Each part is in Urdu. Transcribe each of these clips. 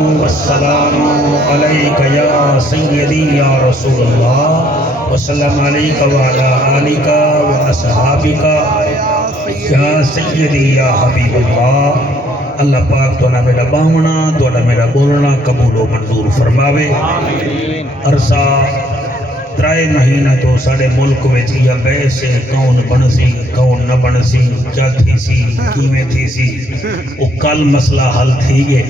والسلام علیک یا سیدی یا رسول اللہ وسلم علیک وعلا آلک و اصحابک یا سیدی یا حبیب اللہ۔ اللہ پاک تو نہ میرا باونا تو نہ میرا بولنا قبول و منظور فرماوے۔ عرصہ 3 مہینہ تو ساڑے ملک میں یا بے سے کون بنسی کون نہ بنسی کیا تھی سی کیویں تھی سی وہ کل مسئلہ حل تھی گئے۔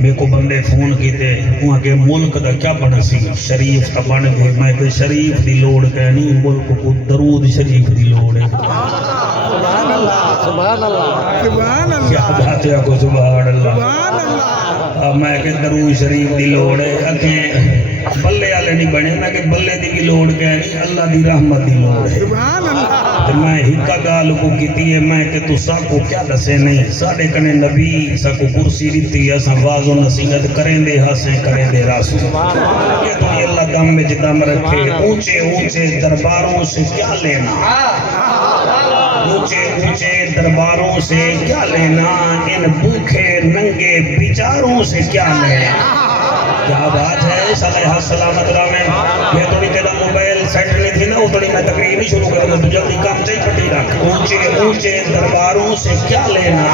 میں کو بندے فون کیتے وہاں کے ملک دا کیا بنسی شریف تا بن گئے۔ میں کہ شریف دی لوڑ کہنی ملک کو درود شریف دی لوڑ ہے۔ سبحان اللہ سبحان اللہ سبحان اللہ کیا بات ہے کو سبحان اللہ سبحان اللہ۔ میں کہ درود شریف دی لوڑ ہے اگیں بلے والے نہیں بنے۔ میں کہ بلے دی بھی لوڑ کہنی اللہ دی رحمت دی لوڑ ہے۔ سبحان اللہ۔ میں ہکا گال کو کیتی ہے میں کہ تو سا کو کیا دسے نہیں ساڑے کنے نبی سا کو کرسی دیتی ہے سا واز و نصیحت کریں دے حسیں کریں دے راسو۔ یہ تو اللہ دم میں دم رکھے اونچے اونچے درباروں سے کیا لینا، اونچے اونچے درباروں سے کیا لینا، ان بھوکے ننگے بیچاروں سے کیا لینا۔ کیا بات ہے صالحہ سلامت رامین۔ یہ تو نہیں تیرا موبائل سیٹ نہیں تھی نا وہ تو نہیں میں تقریر نہیں شروع کروں گا تو جلدی کام چاہی پٹی رکھ۔ اونچے اونچے درباروں سے کیا لینا،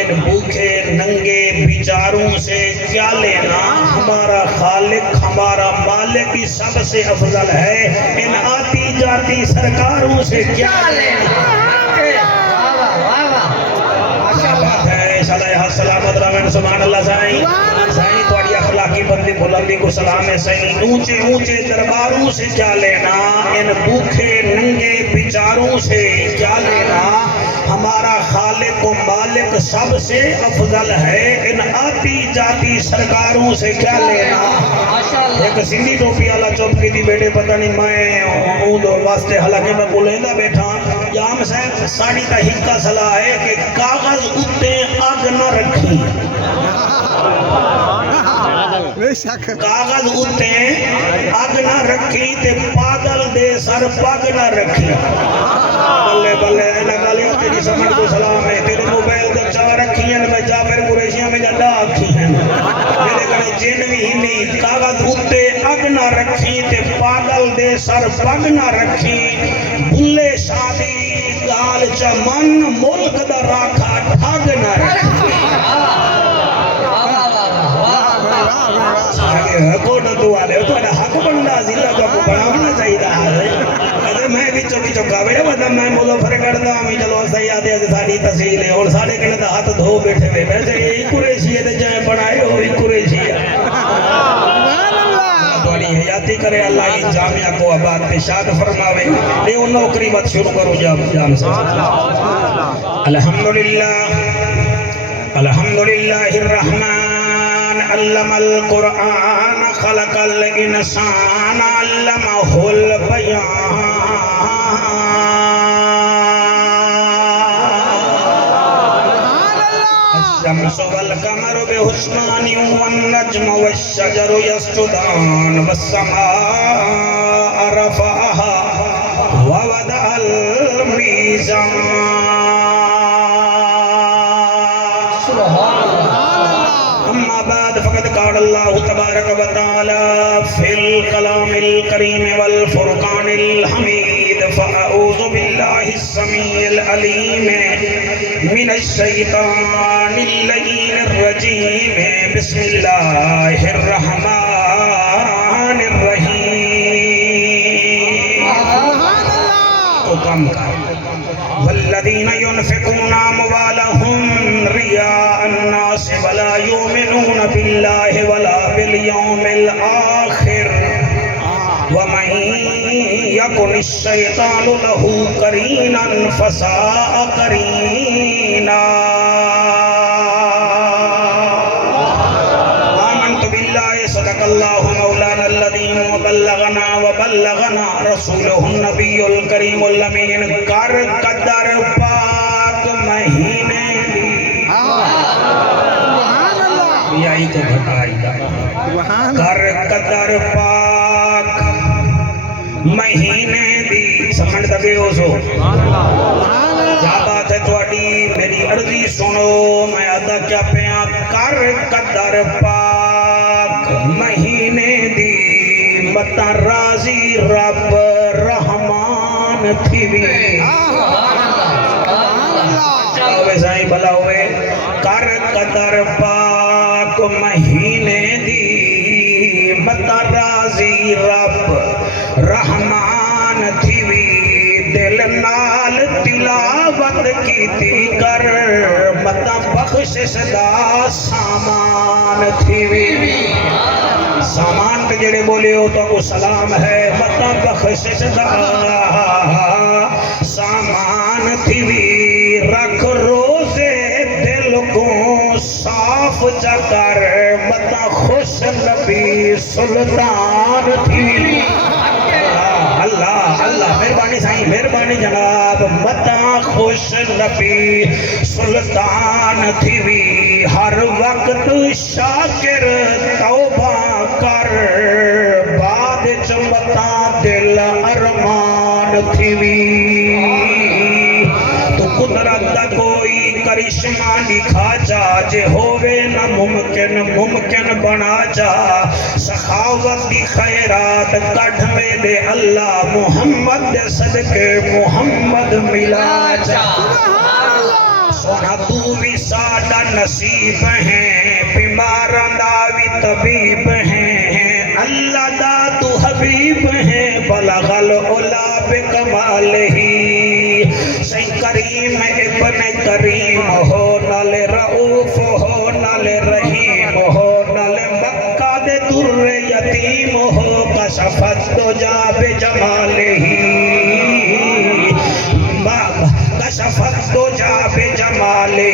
ان بھوکے ننگے بیچاروں سے کیا لینا، ہمارا خالق ہمارا مالک ہی سب سے افضل ہے، ان آتی جاتی سرکاروں سے کیا لینا۔ کیا بات ہے صالحہ سلامت رامین سبحان اللہ سائیں سائیں توڑی اخلاقی بندی بلندی کو سلام ہے سائیں۔ اونچے اونچے درباروں سے کیا لینا، ان بھوکے ننگے بیچاروں سے کیا لینا، ہمارا خالق و مالک سب سے افضل ہے، ان آتی جاتی سرکاروں سے کیا لینا۔ ایک سندھی ٹوپی والا چپ کی تھی بیٹے پتہ نہیں میں اون واسطے حالانکہ میں بولیندہ بیٹھا یام صاحب ساڑی کا ہکا صلاح ہے کہ کاغذ اتے آگ نہ رکھی، کاغذ اتے آگ نہ رکھی تے پاگل دے سر پاگ نہ رکھی۔ بلے بلے اینا گالیاں تیری سمجھ کو سلام ہے، تیرے موبائل کا چاہ رکھی ہیں میں جعفر قریشیاں میں جڑا آکھی ہیں میرے کنے جنوی ہی نہیں۔ کاغذ اتے آگ نہ رکھی تے پاگل دے سر پاگ نہ رکھی، بھلے شادی گال چمن ملک دا راکھا ٹھاگ نہ رکھی۔ کوٹ تو آلے تو انا حق بندہ ضلع کو بڑھانا چاہیے تھا۔ میں بھی چوکی چوکا بیٹھا مطلب میں بولو فرق کرتا ہوں چلو سیادے آج ساری تحصیل ہے اور سارے کنے دا ہاتھ دھو بیٹھے ہوئے ویسے یہ قریشی ہے جائیں بنائے ہو بھی قریشی ہے۔ تھوڑی حیاتی کرے اللہ ہی جامعہ کو آباد پہ شاد فرماوے۔ لے ان نوکری بات شروع کرو جام سے۔ الحمدللہ الحمدللہ الرحمن علم القرآن خلق الانسان علمہ البیان الشمس والقمر بحسبان والنجم والشجر يسجدان والسماء رفعها ووضع الميزان اما بعد فقد قال الله تبارك وتعالى في الكلام الكريم والفرقان الحميد فأعوذ بالله السميع العليم من الشيطان اللعين الرجيم بسم الله الرحمن الرحيم۔ والذين ينفقون أموالهم رياء الناس ولا يؤمنون بالله ولا باليوم الآخر ومن يكن الشيطان له قرينا فساء قرينا۔ آمنت بالله صدق الله مولانا الذين وبلغنا رسوله النبي الكريم الامين۔ کر قدر پاک مہینے یہی تو بھٹائی دا کر قدر پاک مہینے دی سمجھ دگے ہو سو کیا بات ہے تھوڑی میری عرضی سنو میں ادا کیا پیاں کر قدر پاک متا راضی رب رحمان تھیوی آوے سائیں بھلا ہوئے کر قدر پاک مہینے دی متا راضی رب رحمان تھیوی دل نال تلاوت کیتی کر متا بخشش دا سامان تھیوی سامان پہ جڑے بولے ہو تو کو سلام ہے متا بخشش دا سامان تھیوی رکھ روزے دل کو صاف جا کر متا خوش نبی سلطان تھیوی اللہ اللہ مہربانی سائیں مہربانی جناب متا خوش نبی سلطان تھیوی ہر وقت شاکر توبہ کر بعد چمتا دل ارمان تھیوی تو قدرت دا کوئی کرشمہ لکھا جا جے ہووے نہ ممکن ممکن بنا جا سخاوت دی خیرات کٹ میں دے اللہ محمد دے صدقے محمد ملا جا سونا تو بھی ساڈا نصیب ہیں بیماراں دا بھی طبیب ہیں اللہ دا تو حبیب ہیں بلغ العلا بکمالہ سین کریم ابن کریم ہو نال رؤوف ہو نال رحیم ہو نال مکہ دے در یتیم ہو کشفت دجا بجمالہ کشفت دجا بجمالہ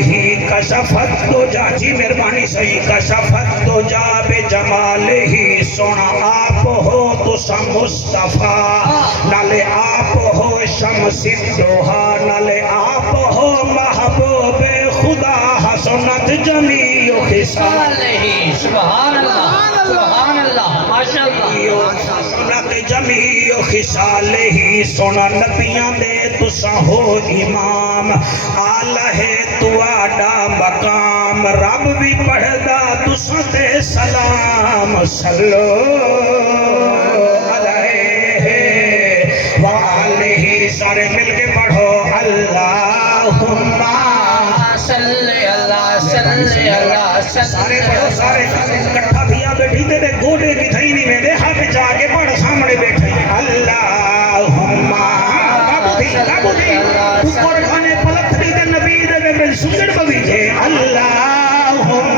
کشفت دجا جی مہربانی صحیح کشفت دجا بجمالہ سونا آپ ہو تو سم مصطفیٰ نالے آپ ہو شمس الدوحا نالے آپ ہو محبوب خدا حسنت جمیع خصالہ سبحان اللہ ماشاءاللہ حسنت جمیع خصالہ سونا نبیاں دے تسا ہو امام آلہ ہے تواڈا مقام رب بھی پڑھدا تسا تے سلام صلو علیہ وآلہ سارے مل کے پڑھو اللہم صلی اللہ صلی اللہ سارے پڑھو سارے کٹھا بھیا بیٹھی تے گوڑے بھی تھئی نہیں میں دے ہاتھ جا کے پڑھ سامنے بیٹھے اللہم کابو دی اوپر کھانے پلت دی تے نبی دے میں سجڑ بوی تھے اللہم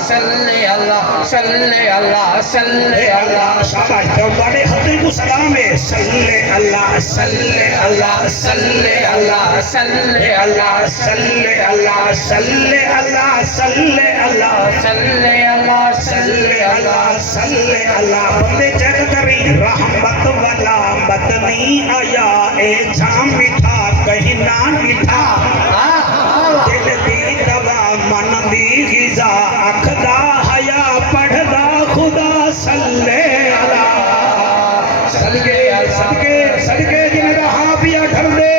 صلی اللہ صلی اللہ صلی اللہ شاباش تو بڑے خطے کو سلام ہے صلی اللہ صلی اللہ صلی اللہ صلی اللہ صلی اللہ صلی اللہ صلی اللہ صلی اللہ صلی اللہ صلی اللہ بندے چیک کری رحمت والا بدنی آیا اے جام مٹھا کہیں نہ مٹھا دل دی دوا من دی غذا اکھدا حیا پڑھدا خدا صلی اللہ صدقے جنہیں دا ہابیا ڈھر دے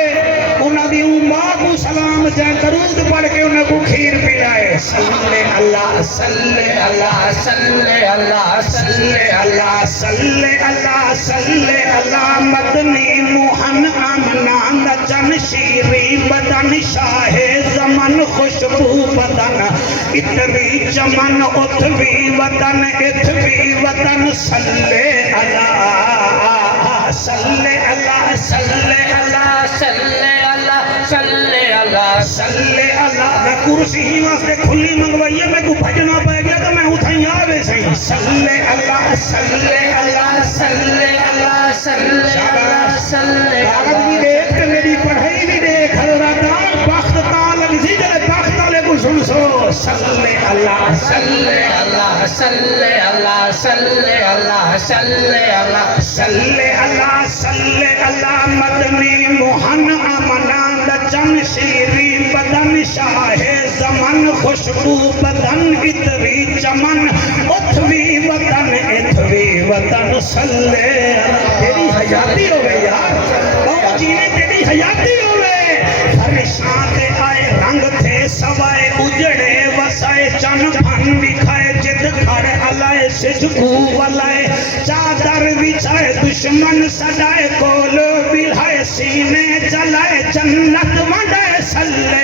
انہاں دی ماں کو سلام جائے درود پڑھ کے انہیں کو کھیر پلائے صلی اللہ صلی اللہ صلی اللہ صلی اللہ صلی اللہ صلی اللہ مدنی موہن آمنان جن شیری بدن شاہ زمن خوشبو بدن اتری چمن اتوی وطن اتوی وطن صلی اللہ صلی اللہ صلی اللہ صلی اللہ صلی اللہ صلی اللہ میں کرسی ہی واسطے کھلی منگوائیے میں کو بھجنا پہ گیا تو میں اتھائی آوے صحیح صلی اللہ صلی اللہ صلی اللہ صلی اللہ صلی کاغذ بھی دیکھ کہ میری پڑھائی بھی دیکھ حضرات بخت تالگ سی جلے بخت تالے کو سن سو صلی اللہ صلی اللہ صلی اللہ صلی اللہ صلی اللہ صلی اللہ صلی اللہ مدنی موہن آمنان جن شیری بدن شاہ زمن خوشبو بدن اتری چمن اتوی وطن صلی تیری حیاتی ہوئے یار بہت جینے تیری حیاتی ہوئے فرشاں تے آئے رنگ تھے سوائے اجڑے وسائے چن پھن دکھائے جد گھر علائے سجکو ولائے چادر دشمن سدائے کول بلائے سینے جلائے جنت ونڈائے صلی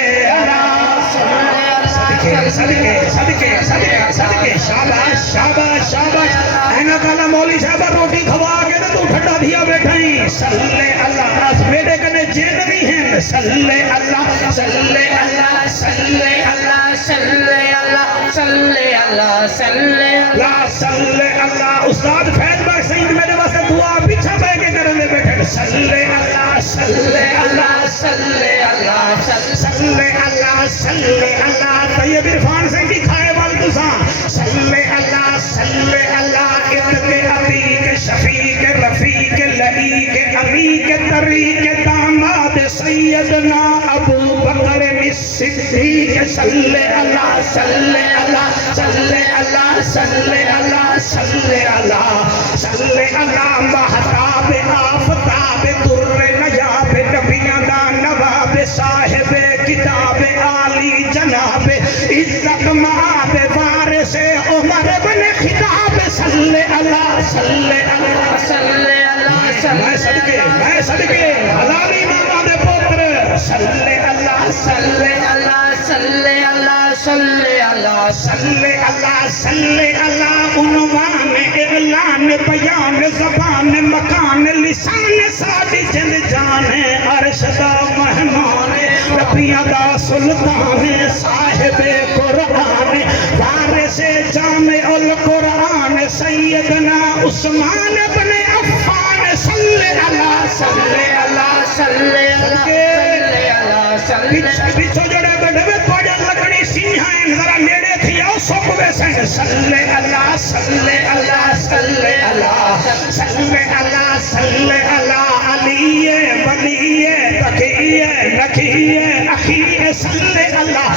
صدقے صدقے صدقے صدقے صدقے شاباش شاباش شاباش اینا کالا مولی صاحبہ روٹی کھوا کے تو ٹھنڈا دیا بیٹھائیں صلی اللہ اس بیٹے کنے جین نہیں ہیں صلی اللہ صلی اللہ صلی اللہ صلی اللہ صلی اللہ صلی اللہ صلی اللہ استاد فیض بھائی سعید میرے واسطے دعا پیچھا بے کے کرنے بیٹھے صلی اللہ صلی اللہ صلی اللہ صلی اللہ صلی اللہ طیب عرفان سے دکھائے والدسان صلی اللہ صلی اللہ اتنے عتیق شفیق رفیق لعیق عمیق طریق داماد سیدنا ابو بکر صدیق صلی اللہ صلی اللہ صلی اللہ صلی اللہ صلی اللہ صلی اللہ مہتاب آفتاب در نیاب نبیان دا نواب صاحب کتاب عالی جناب عزت مآب وارث عمر بن خطاب صلی اللہ صلی اللہ صلی اللہ میں صدقے حلالی ماما دے پوتر صلی اللہ صلی اللہ صلی اللہ صلی اللہ صلی اللہ صلی اللہ عنوان اعلان بیان زبان مکان لسان ساڈی جن جان عرش دا مہمان ربیہ دا سلطان صاحب قرآن وارث جامع القرآن سیدنا عثمان بن عفان صلی اللہ صلی اللہ صلی اللہ پیچھو جڑے بیٹھے تھوڑے لکڑی سینہائیں ذرا نیڑے تھی آؤ سوک ویسے صلی اللہ صلی اللہ صلی اللہ صلی اللہ صلی اللہ علیہ ولیہ تقیہ نکیہ اخیہ صلی اللہ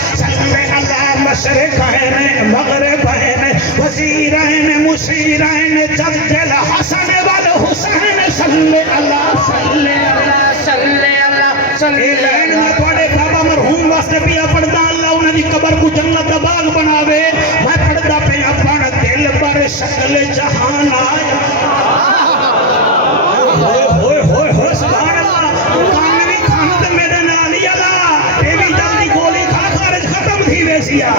مشرق ہیں مغرب ہیں وزیرین مشیرین جد الحسن والحسین صلی اللہ صلی اللہ صلی اللہ صلی اللہ میں توڑے بابا مرحوم واسطے پیا پڑھتا اللہ انہیں دی قبر کو جنت دا باغ بناوے میں پڑھتا پیا پڑھ دل پر شکل جہان آیا ہوئے ہوئے ہوئے سبحان اللہ کانوی کھانت میرے نالی اللہ ایوی جلدی گولی کھا خارج ختم تھی ویسیا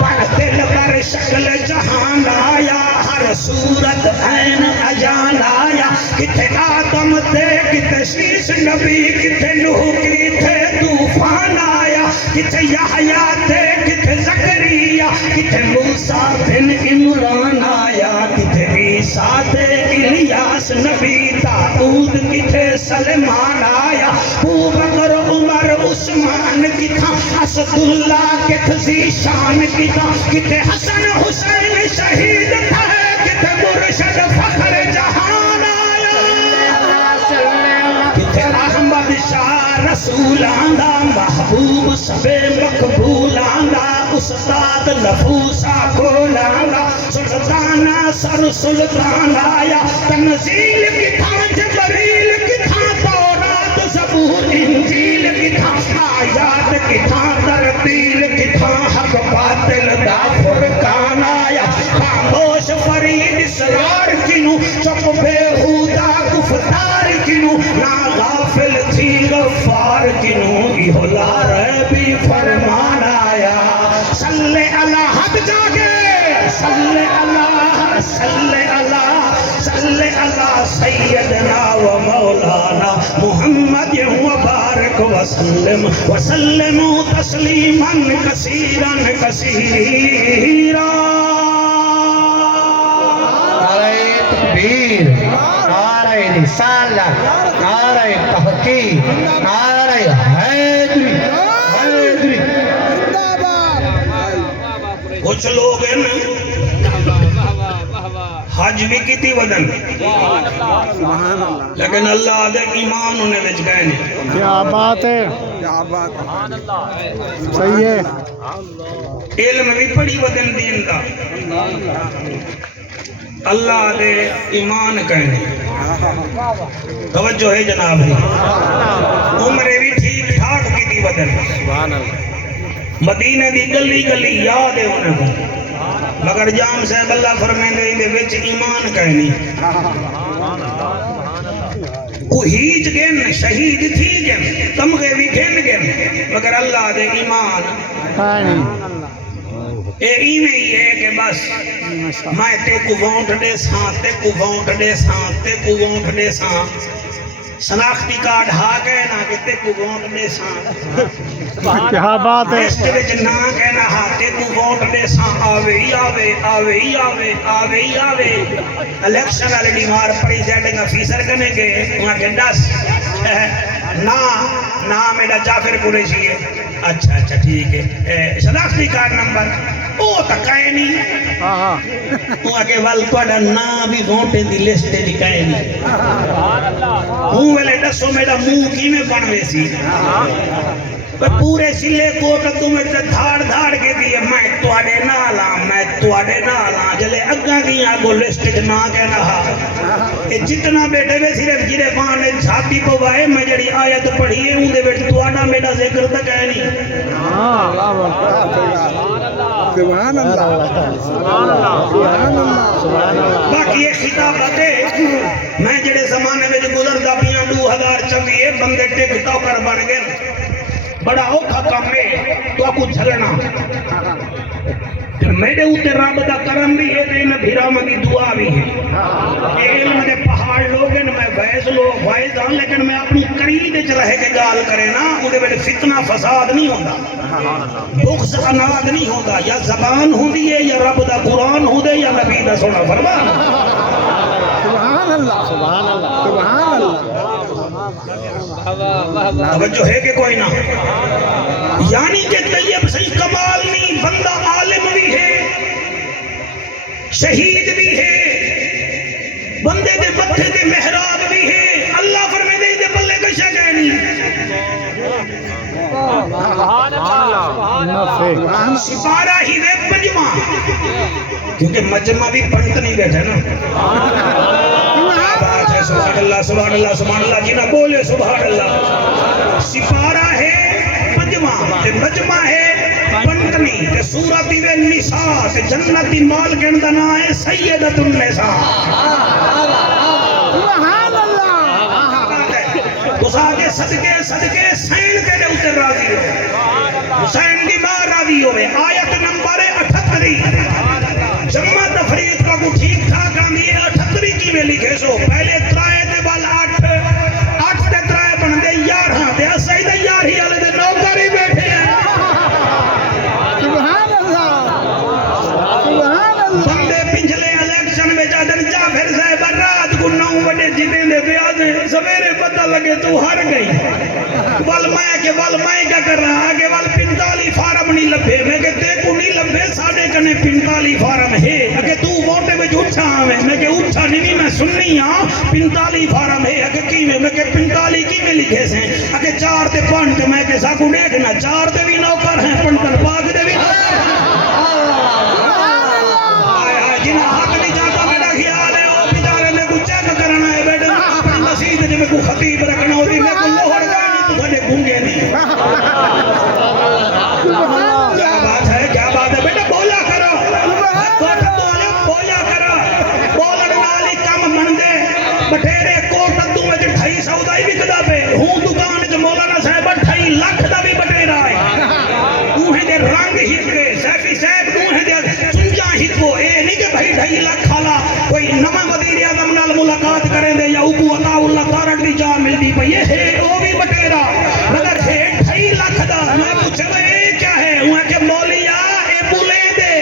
پڑھ دل پر شکل جہان آیا ہر صورت عین اجان آیا کتے آدم دے کتے شیش نبی کتے نوح کتے طوفان آیا کتے یحییٰ دے کتے زکریہ کتے موسیٰ بن عمران آیا کتے عیسیٰ دے الیاس نبی داؤد کتے سلمان آیا ابو بکر عمر عثمان کتا اسد اللہ کتے ذیشان کتا کتے حسن حسین شہید تھا کتے مرشد فخر جہان آیا کتے احمد شاہ رسول آندہ محبوب سب مقبول آندہ استاد نفوسا کول آندہ سلطانہ سر سلطان آیا تنزیل کی تھا جبریل کی تھا تورات زبور انجیل کی تھا آیات کی تھا ترتیل کی تھا حق باطل دا فرقان آیا خاموش فرید اسرار کنو چپ بےہودہ گفتار کنو نا غافل تھی غفار کنو یہ لار بھی فرمان آیا صلی اللہ حد جاگے صلی اللہ صلی اللہ صلی اللہ سیدنا و مولانا محمد وبارک وسلم وسلم تسلیما کثیرا کثیرا نعرہ تکبیر، نعرہ رسالت، نعرہ تحقیق، نعرہ حیدری حیدری کچھ لوگ ہیں حج بھی کی تھی ودن لیکن اللہ دے ایمان انہیں وچ گئے نہیں کیا بات ہے صحیح ہے علم بھی پڑی ودن دین دا اللہ دے ایمان کہنے توجہ ہے جناب عمرے بھی ٹھیک ٹھاک کی تھی ودن مدینہ دی گلی گلی یاد ہے انہیں کو مگر جام صاحب اللہ فرمائیں دے وچ ایمان کہنی کوہیج گن شہید تھی گن تمغے بھی گن گن مگر اللہ دے ایمان اے ایویں ہی ہے کہ بس میں تے کو وونٹ دے ساں تے کو وونٹ دے ساں تے کو وونٹ دے ساں شناختی کارڈ ہا گئے نا کہ تے کو وونٹ دے ساں کیا بات ہے لسٹ وچ نا کہنا ہا تے کو وونٹ دے ساں آوے ہی آوے آوے ہی آوے آوے ہی آوے الیکشن والے بیمار پریزیڈنٹ افیسر کنے گئے وہاں کہ دس نا میرا جعفر قریشی ہے اچھا اچھا ٹھیک ہے شناختی کارڈ نمبر او تکائے نہیں وہ آگے وال توڑا نا بھی ووٹیں دی لسٹ دی کائے نہیں ہوں ویلے دسو میرا منہ کی میں بنوے سی پورے سلے کو کدو میں دھاڑ دھاڑ کے دیئے میں توڑے نالا جلے اگاں کی آگو لسٹ جنا کے رہا جتنا بیٹے میں صرف گرے بانے چھاپی کو بائے میں جڑی آیت پڑھی ہے ان دے بیٹے توڑا میرا ذکر تک ہے نہیں سبحان اللہ سبحان اللہ باقی یہ خطابت ہے میں جڑے زمانے میں گزر دا پیاں 2024 بندے ٹک ٹاکر بن گئے بڑا اوکھا کام ہے تو آپ کو جھلنا میرے اوتے رب دا کرم بھی ہے تے بھیرام دی دعا بھی ہے علم دے پہاڑ لوگ ہیں میں وائز ہاں لیکن میں اپنی قریب وچ رہ کے گال کرے نا اودے وچ فتنہ فساد نہیں ہوندا بغض اناد نہیں ہوندا یا زبان ہوندی ہے یا رب دا قرآن ہوندے یا نبی دا سونا فرمان سبحان اللہ سبحان اللہ سبحان اللہ توجہ ہے کہ کوئی نہ یعنی کہ طیب صحیح کمال نہیں بندہ عالم بھی ہے شہید بھی ہے بندے دے متھے دے محراب بھی ہے اللہ فرمے دے بلے کا شک ہے نہیں سپارہ ہی دے مجمع کیونکہ مجمع بھی پنٹ نہیں بیٹھے نا سبحان اللہ سبحان اللہ سبحان اللہ جی نہ بولے سبحان اللہ سپارہ ہے مجمع ہے پنٹنی تے سورت النساء تے جنتی مال کے اندر نہ ہے سیدۃ النساء سبحان اللہ اس آگے صدقے سین کے لئے اتر راضی ہو حسین دی ماں راضی ہوئے آیت نمبر 38 جمع تفریق کا کو ٹھیک ٹھاک آندی ہے 38 کی میں لکھے سو پہلے ترائے دے بال 8 تے ترائے بندے 11 تے اسائی دے 11 ہی والے دے نوکر ہی بیٹھے ہیں سبحان اللہ سبحان اللہ بندے پنجلے الیکشن میں جادن جعفر صاحب رات کو 9 بجے جیتے دے بیازیں سویرے پتہ لگے تو ہر گئی وال میں کیا کر رہا آگے وال 45 فارم نہیں لبھے میں کہ تے کو نہیں لبھے ساڑھے کنے 45 فارم ہے اگر تو ووٹے میں جو اچھا آوے میں کہ اچھا نہیں میں سننی ہاں 45 فارم ہے اگر کی میں کہ 45 کی میں لکھے سے اگر 4 تے پنٹ میں کہ ساکو دیکھنا 4 تے بھی نوکر ہیں پنٹن پاک دے بھی جنہ حق نہیں جاتا میرا خیال ہے اور بیچارے میں کچھ چیک کرنا ہے بیٹا اپنی مسیح میں کو خطیب رکھنا ہوتی میں کو لوہڑ گئے نہیں تو ساڑھے گھنگے نہیں کیا بات ہے بیٹا بولا کرو بولا کرو بولن والی کم مندے بٹھیرے کوٹ دو میں ڈھائی سودائی بھی کدا پہ ہوں دکان جو مولانا صاحب 2.5 لاکھ دا بھی بٹھیرا ہے اوہیں دے رنگ ہٹ کے سیفی صاحب اوہیں دے سنجا ہٹ کو اے نہیں کہ بھائی 2.5 لاکھ کھالا کوئی نمہ وزیر اعظم نال ملاقات کریں دے یا ابو عطا اللہ تارک دی جان ملتی پہ یہ ہے وہ بھی بٹھیرا مگر ہے 2.5 لاکھ دا میں پوچھے میں کیا ہے اوہیں کہ مولیا اے بولے دے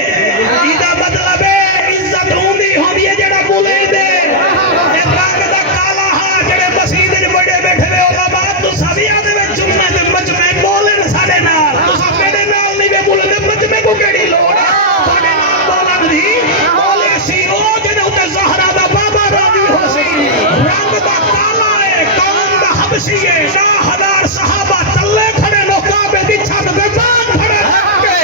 ایدہ مطلب ہے عزت روندی ہوں یہ جڑا بولے دے اے رنگ دا کالا ہاں جڑے مسید جو بڑے بیٹھے ہوئے ہوگا بات تو سبھی آدھے میں چمنے دے مجمع بولن سارے نال تو سب میرے نال نہیں بے بولن دے مجمع کو کیڑی لوڑ سارے نال بولن دی بولے سی او جنہوں ہوتے زہرہ دا بابا راضی ہو سی رنگ دا کالا ہے قوم دا حبشی ہے 9,000 صحابہ چلے کھڑے لوکابے دی چھت دے جان کھڑے لکھے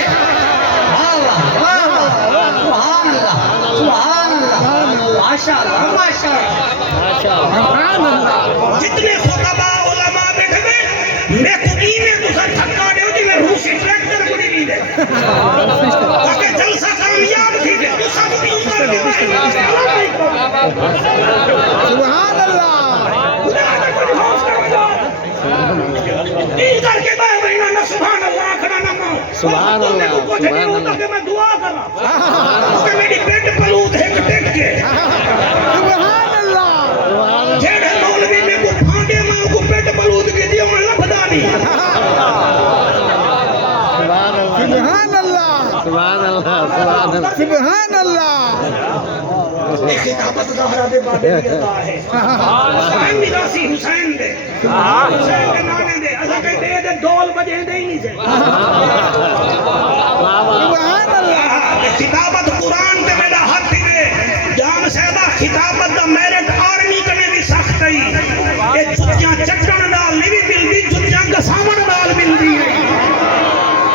جتنے خطبہ علماء بیٹھے میں میں کو اینے دوسرا تھکا دے ہو جی میں روسی ٹریکٹر کو نہیں دے تاکہ جلسہ کامیاب تھی دے دوسرا کو نہیں اتر دے سبحان اللہ این کر کے میں مہینہ نہ سبحان اللہ کھڑا نہ ماں سبحان اللہ کچھ نہیں ہوتا کہ میں دعا کرا اس کے میری پیٹ پلوت ہے ٹک کے سبحان اللہ جیڑے مولوی میں کو پھانڈے ماں کو پیٹ پلوت کے دیا میں لبدا نہیں سبحان اللہ سبحان اللہ سبحان اللہ ایک خطابت زہرا دے بابے دی عطا ہے حسین میراثی حسین دے حسین کے نانے دے اسا کہ دے ڈول بجے دے ہی نہیں سے سبحان اللہ خطابت قرآن تے میرا ہاتھ دے جان صاحبہ خطابت دا میرٹ آرمی کنے بھی سخت ہے اے جتیاں چٹن نال نہیں بھی ملدی جتیاں گساون نال ملدی ہے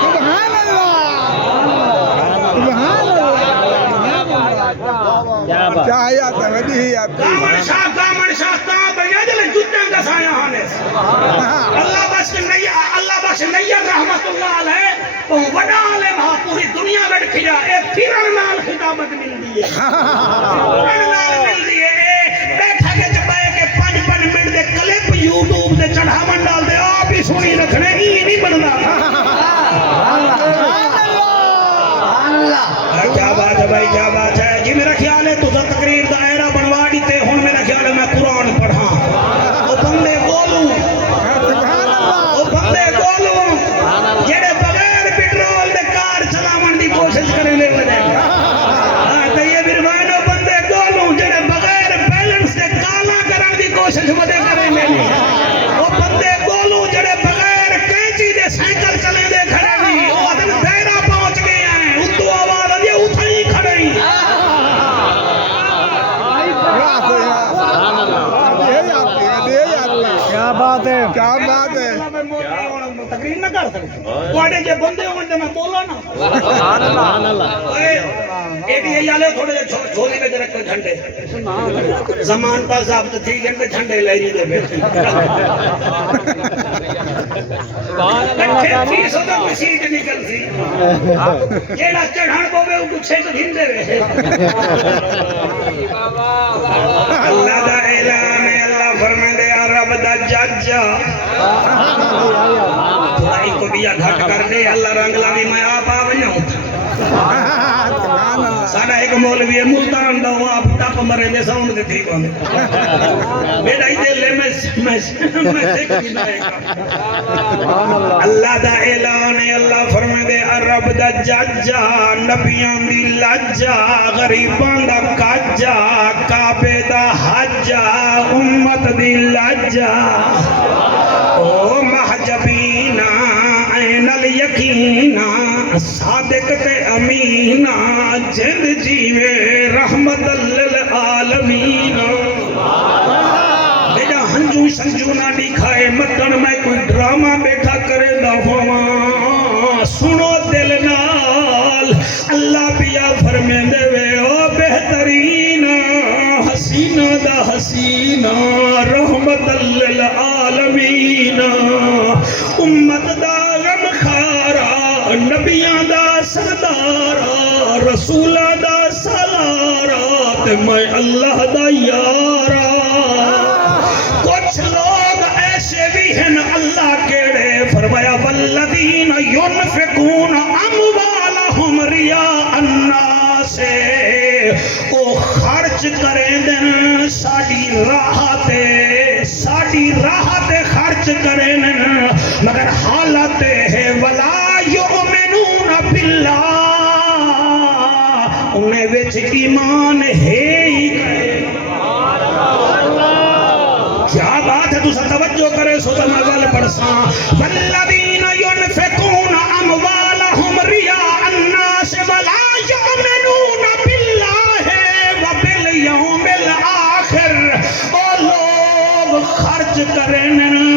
سبحان اللہ سبحان اللہ کیا آیات ہے وڈی ہی آپ کی دامن شاہ تا بنیا جلے جتیاں گسایا ہانے اللہ بخش نیر رحمت اللہ علیہ وہ وڈا عالم ہاں پوری دنیا گڑ کھجا اے پھرن نال خطابت ملدی ہے پھرن نال ملدی ہے بیٹھا کے چپائے کے 5 منٹ دے کلپ یوٹیوب دے چڑھاون ڈال دے آپ ہی سنی رکھنے ہی نہیں بندا کیا بات ہے بھائی کیا بات ہے جی میرا خیال ہے تو تقریر دائرہ بنوا دیتے ہوں میرا خیال ہے میں قرآن پڑھاں وہ بندے بولوں وہ بندے بولوں جڑے بغیر پیٹرول دے کار چلاون دی کوشش کریں لے وجہ تو یہ برمانو بندے بولوں جڑے بغیر بیلنس دے کالا کرن دی کوشش وجہ کریں لے وہ بندے بولوں جڑے بغیر کینچی دے سائیکل چلیں دے کھڑے نہیں وہ ادن دائرہ پہنچ گئے ہیں اتو آواز آدھے اتھائی کھڑے ہیں کیا بات ہے کیا بات ہے تقریر نہ کر سکتے واڑے کے بندے ہوں میں بولا نا سبحان اللہ اے بھی یہ یالے تھوڑے جھولی میں رکھ کر جھنڈے زمان پر ضابط تھی گھنٹے جھنڈے لے نہیں دے بیٹھے کٹھے فیس ہوتا مسیج نکل سی جیڑا چڑھان پوے وہ کچھ تو گھندے رہے اللہ دا اعلان ہے اللہ فرمائے دے رب دا جج تھوڑائی کو بھی گھٹ کر دے اللہ رنگلا بھی میں آپ آونیوں ساڑھا ایک مولوی ہے ملتان دا وہ آپ ٹاپ مرے دے ساؤنڈ دے تھی باندے بیٹا ہی دے لے میں سکھ دینا ہے اللہ دا اعلان ہے اللہ فرمائے دے رب دا ججا نبیان دی لجا غریبان دا کاجا کعبے دا حجا امت دی لجا او محجبینا این الیقینا صادق تے امینا جند جیوے رحمت للعالمین بیٹا ہنجو سنجو نہ دکھائے متن میں کوئی ڈرامہ بیٹھا کرے دا ہوا سنو دل نال اللہ بیا فرمے دے وے او بہترین حسینہ دا حسینہ رحمت للعالمین امت دا غم خارا نبیاں دا سردارا رسولہ دا سالارا تے میں اللہ دا یارا کچھ لوگ ایسے بھی ہیں اللہ کیڑے فرمایا والذین ينفقون اموالہم ریا الناس او خرچ کریں دن ساڑی راہ تے خرچ کریں مگر حالت ہے ولا یؤمنون باللہ انہیں وچ ایمان ہے ہی کیا بات ہے تو سا توجہ کرے سو تو میں والے پڑھساں والذین ينفقون اموالہم ریا الناس ولا یؤمنون باللہ وبالیوم الاخر او لوگ خرچ کریں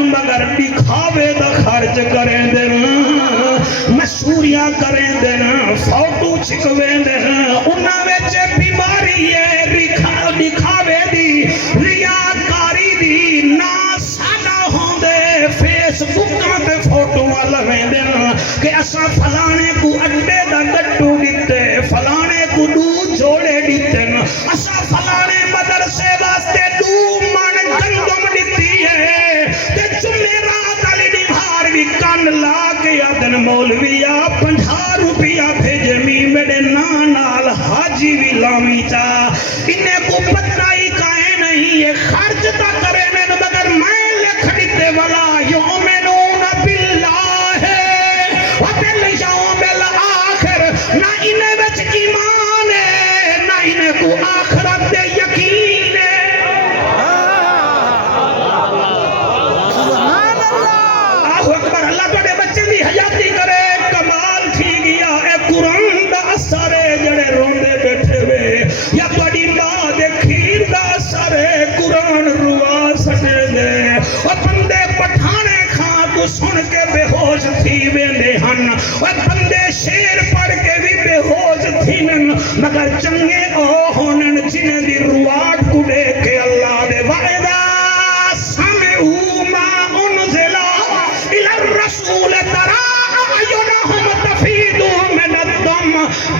مگر دکھاوے دا خرچ کریں دن مشہوریاں کریں دن فوٹو چھکویں دن انہاں وچ بیماری ہے دکھاوے دی ریاکاری دی نا ساڈا ہوندے فیس بکاں تے فوٹواں لویں دن کہ اساں فلانے کو اڈے دا گڈو دتے فلانے کو دو جوڑے دتے اساں فلانے مدرسے واسطے 2 من گندم دتی ہے تے جمعرات علی نہار بھی لامی چا انہیں کو پتہ ہی کائے نہیں یہ خرچ تا کرے نے مگر میں لکھ دیتے والا یؤمنون باللہ وبالیوم الآخر نہ انہیں وچ ایمان ہے نہ انہیں کو آخرت دے یقین ہے آہو اکبر اللہ توڑے بچے دی حیاتی کرے کمال تھی گیا اے قرآن دا اثر ہے جڑے روندے بیٹھے ہوئے یا توڑی ماں دے کھیر دا اثر ہے قرآن روا سٹے دے اور بندے پٹھانے خان کو سن کے بے ہوش تھی ویندے ہن اور بندے شیر پڑھ کے بھی بے ہوش تھینن مگر چنگے او ہونن جنہیں دی رواٹ کو دے کے اللہ دے وعدہ سمعوا ما انزل الى الرسول ترى اعینہم تفیض من الدم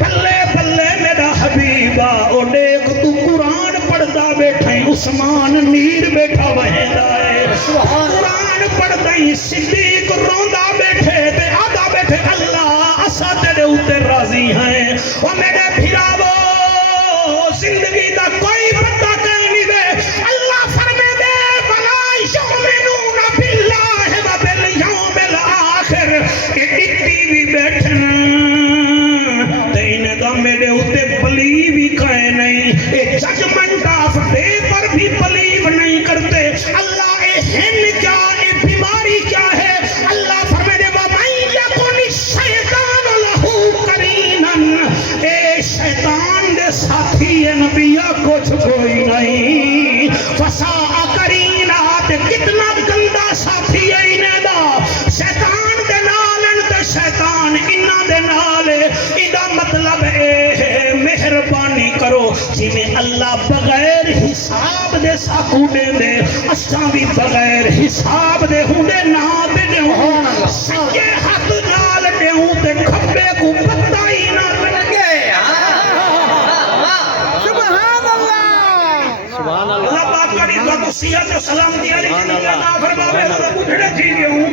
بلے بلے میرا حبیبہ او دیکھ تو قرآن پڑھدا بیٹھیں عثمان نیر بیٹھا وہندا ہے قرآن پڑھدیں صدیق روندا بیٹھے تے آدھا بیٹھے اللہ اسا تیرے اوتے راضی ہیں او میرے بھراوو زندگی دا کوئی پتہ نہیں دے اللہ فرمے دے ولا یؤمنون باللہ وبالیوم الآخر کہ اتنی بھی بیٹھن تینے دا میرے اوتے بلیو ہی کہے نہیں اے ججمنٹ آف ڈے پر بھی بلیو نہیں کرتے اللہ اے ہن کیا اے بیماری کیا ہے اللہ فرمے دے وَمَن يَكُنِ الشَّيْطَانُ لَهُ قَرِينًا اے شیطان دے ساتھی نبیہ کچھ کوئی نہیں فَسَاءَ قَرِينًا تے کتنا گندہ ساتھی ہے انہیں دا شیطان دے نالن تے شیطان انہ دے نالے ادھا مطلب اے مہربانی کرو جنہیں اللہ بغیر حساب دے ساکھو دے دے اساں بھی بغیر حساب دے ہونڈے نا دے دے ہوں سجے ہاتھ نال دے ہوں تے کھبے کو پتہ ہی نہ لگے اللہ پاک کری تو صحت و سلامتی علی زندگی عطا فرماوے اللہ بڑھڑے چیزیں ہوں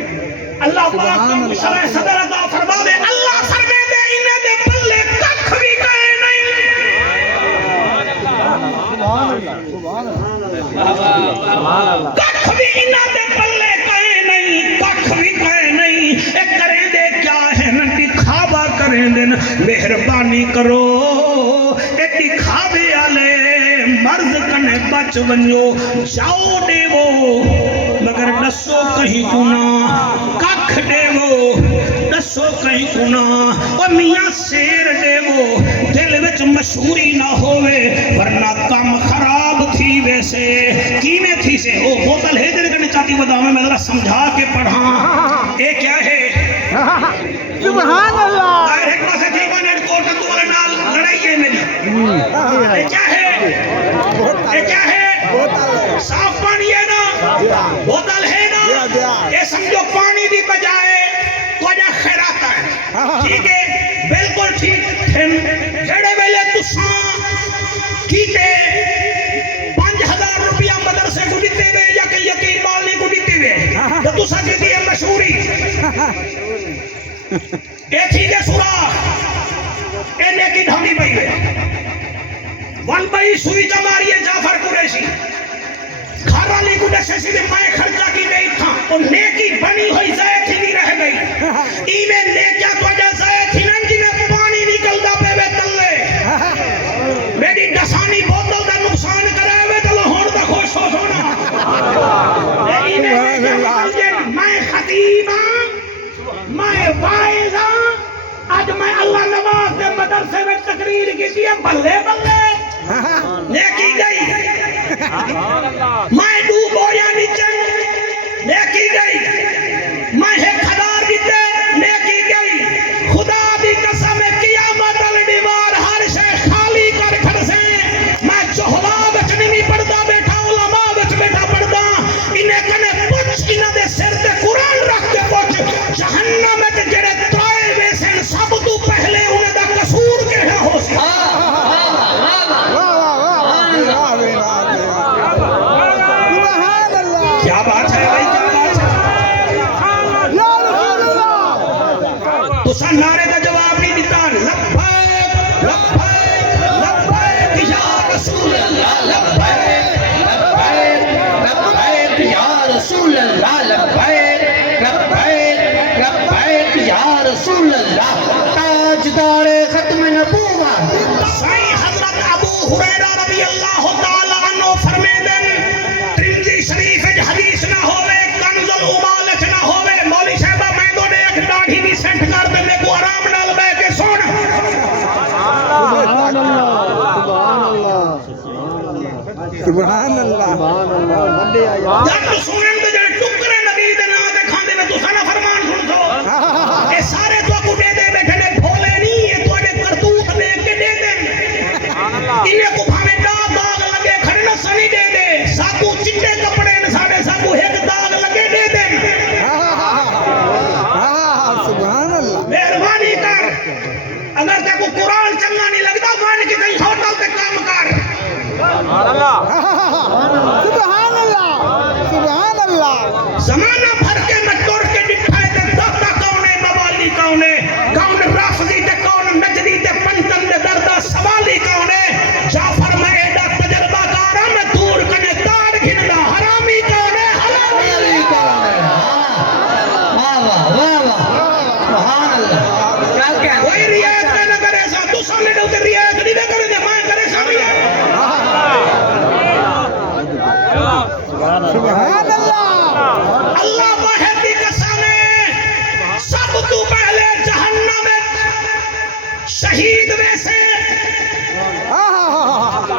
اللہ پاک کو شرح صدر عطا فرماوے اللہ فرمے دے انہیں دے پلے ککھ بھی کہے نہیں ککھ بھی انہیں دے پلے کہے نہیں ککھ بھی کہے نہیں ایک کریں دے کیا ہے نہ دکھاوا کریں دے مہربانی کرو ایک دکھاوے آلے مرض کنے بچ ونجو جاؤ دے وہ مگر نسو کہیں کنا ککھ دے وہ نسو کہیں کنا اور میاں سیر دے وہ دل وچ مشہوری نہ ہوئے ورنہ کم خراب تھی ویسے کیمیں تھی سے وہ بوتل ہے دل کرنے چاہتی وداؤں میں ذرا سمجھا کے پڑھاں اے کیا ہے سبحان اللہ دائر حکمہ سے جیوان ایڈ کوٹا تو والے نال لڑائی ہے میری اے کیا ہے اے کیا ہے صاف پانی ہے نا بوتل ہے نا یہ سمجھو پانی دی بجائے کوجہ خیرات ہے ٹھیک ہے بالکل ٹھیک جڑے ویلے تساں کیتے 5,000 روپیہ مدرسے کو دیتے ہوئے یا کہ یقین مالنی کو دیتے ہوئے تو تساں دیتی ہے مشہوری اے تھی دے سورا اے نیکی ڈھونی بھائی گئے ون بھائی سوئی جماری ہے جعفر قریشی گھر والی کو دے سے میں خرچہ کی گئی تھا اور نیکی بنی ہوئی زائد ہی نہیں رہ گئی ایمیں نیکیا تو جا زائد ہی نہیں جنہیں پانی نکل دا پہ وے تلے میری ڈسانی بوتل دا نقصان کرے وے تلو ہون دا خوش ہو سونا میں خطیبہ میں وائزہ آج میں اللہ نواز دے مدرسے میں تقریر کی دیا بلے بلے نیکی گئی میں ڈوبو یا نیچے نیکی گئی میں ایک ہزار دیتے نیکی گئی خدا دی قسم قیامت الڈیوار ہر شے خالی کر کر سے میں چہلا بچ نہیں پڑھتا بیٹھا علماء بچ بیٹھا پڑھتا انہیں کنے پچھ انہیں دے سر تے قرآن رکھ کے پچھ جہنم میں جڑے ترائے ویسن سب تو پہلے انہیں دا قصور کے ہے ہو کیا بات ہے بھائی کیا بات ہے تاجدار ختم نبوت سائیں حضرت ابو ہریرہ رضی اللہ تعالی عنہ فرمیدن ترمذی شریف وچ حدیث نہ ہوے کنز الامال وچ نہ ہوے مولوی صاحب میں تو ایک داڑھی بھی سیٹ کر دے میں کو آرام نال بیٹھ کے سن سبحان اللہ جب سنن دے جڑے ٹکرے نبی دے نام تے کھاندے نے تساں نہ فرمان سن سو اے سارے تو کو دے دے بیٹھے نے بھولے نہیں اے تواڈے کرتوت لے کے دے دین انہیں کو بھاوے داغ لگے کھڑے نہ سنی دے دے ساکو چٹے کپڑے نے ساڈے ساکو ایک داغ لگے دے دین سبحان اللہ مہربانی کر اگر تے کو قرآن چنگا نہیں لگتا مان کے کہیں ہوٹل تے کام کر سبحان اللہ زمانہ بھر کے میں ٹور کے ڈٹھائے تے داتا کون ہے موالی کون ہے کون رافضی تے کون نجدی تے پنتن دے دردہ سوالی کون ہے جعفر میں ایڈا تجربہ کارا میں دور کنے تار گھندا حرامی کون ہے حلالی کون ہے واہ واہ سبحان اللہ کیا کہتے کوئی رعایت نہ کرے سا تو سامنے دے اوتے رعایت نہیں کرے تے میں کرے سا سبحان اللہ اللہ واحد دی قسم ہے سب تو پہلے جہنم وچ شہید ویسے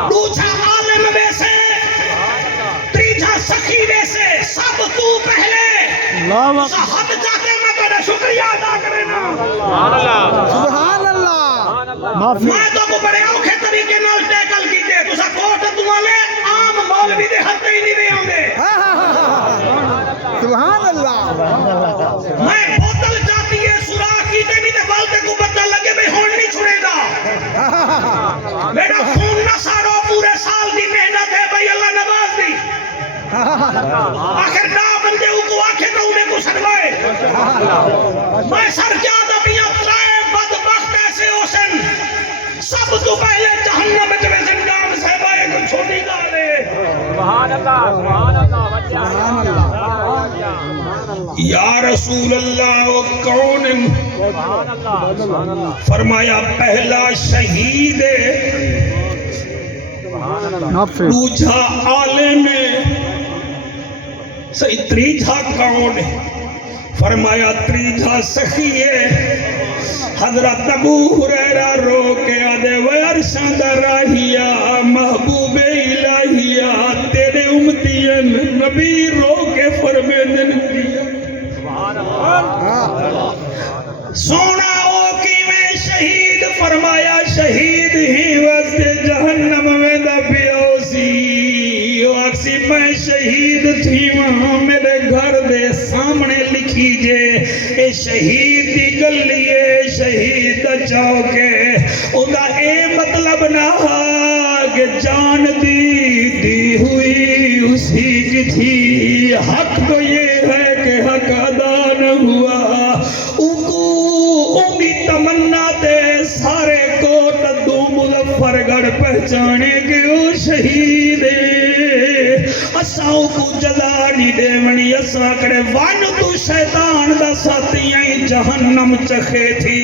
دوسرا عالم ویسے تیسرا سخی ویسے سب تو پہلے صحت جاتے میں تیرا شکریہ ادا کرنا سبحان اللہ میں تو کو بڑے اوکھے طریقے نال ٹیکل کیتے تسا کوٹ دوالے عام مولوی دے ہتھ ہی نہیں آوندے سبحان اللہ میں بوتل جاتی ہے سوراخ کیتے بھی تے بالتے کو پتہ لگے میں ہون نہیں چھڑے گا میرا خون نہ ساڑو پورے سال دی محنت ہے بھائی اللہ نواز دی آخر دا بندے کو آکھے تو انہیں کو سڑوائے میں سر کیا دبیاں ترائے بدبخت ایسے اوسن سب تو پہلے جہنم میں جب زندان صحبائے کو چھوٹی گالے یا رسول اللہ کون فرمایا پہلا شہید دوجھا عالم تریجھا کون فرمایا تریجھا سخی ہے حضرت ابو ہریرہ رو کے آدھے ویرشاں دا راہیا محبوب الہیہ تیرے امتین نبی رو کے فرمیدن کیا سونا او کی میں شہید فرمایا شہید ہی واسطے جہنم میں دا پیوسی اکسی میں شہید تھی وہاں میرے گھر دے سامنے لکھی جے اے شہید دی گلیے شہید چاو کے ادا اے مطلب نہ کہ جان دی ہوئی اسی کی تھی حق تو یہ ہے کہ حق ادا نہ ہوا امی تمنا تے سارے کوٹ دو مظفر گڑھ پہچانے کے او شہید اساں کو جزا نہیں دیونی اساں کڑے وان تو شیطان دا ساتھیاں جہنم چکھے تھی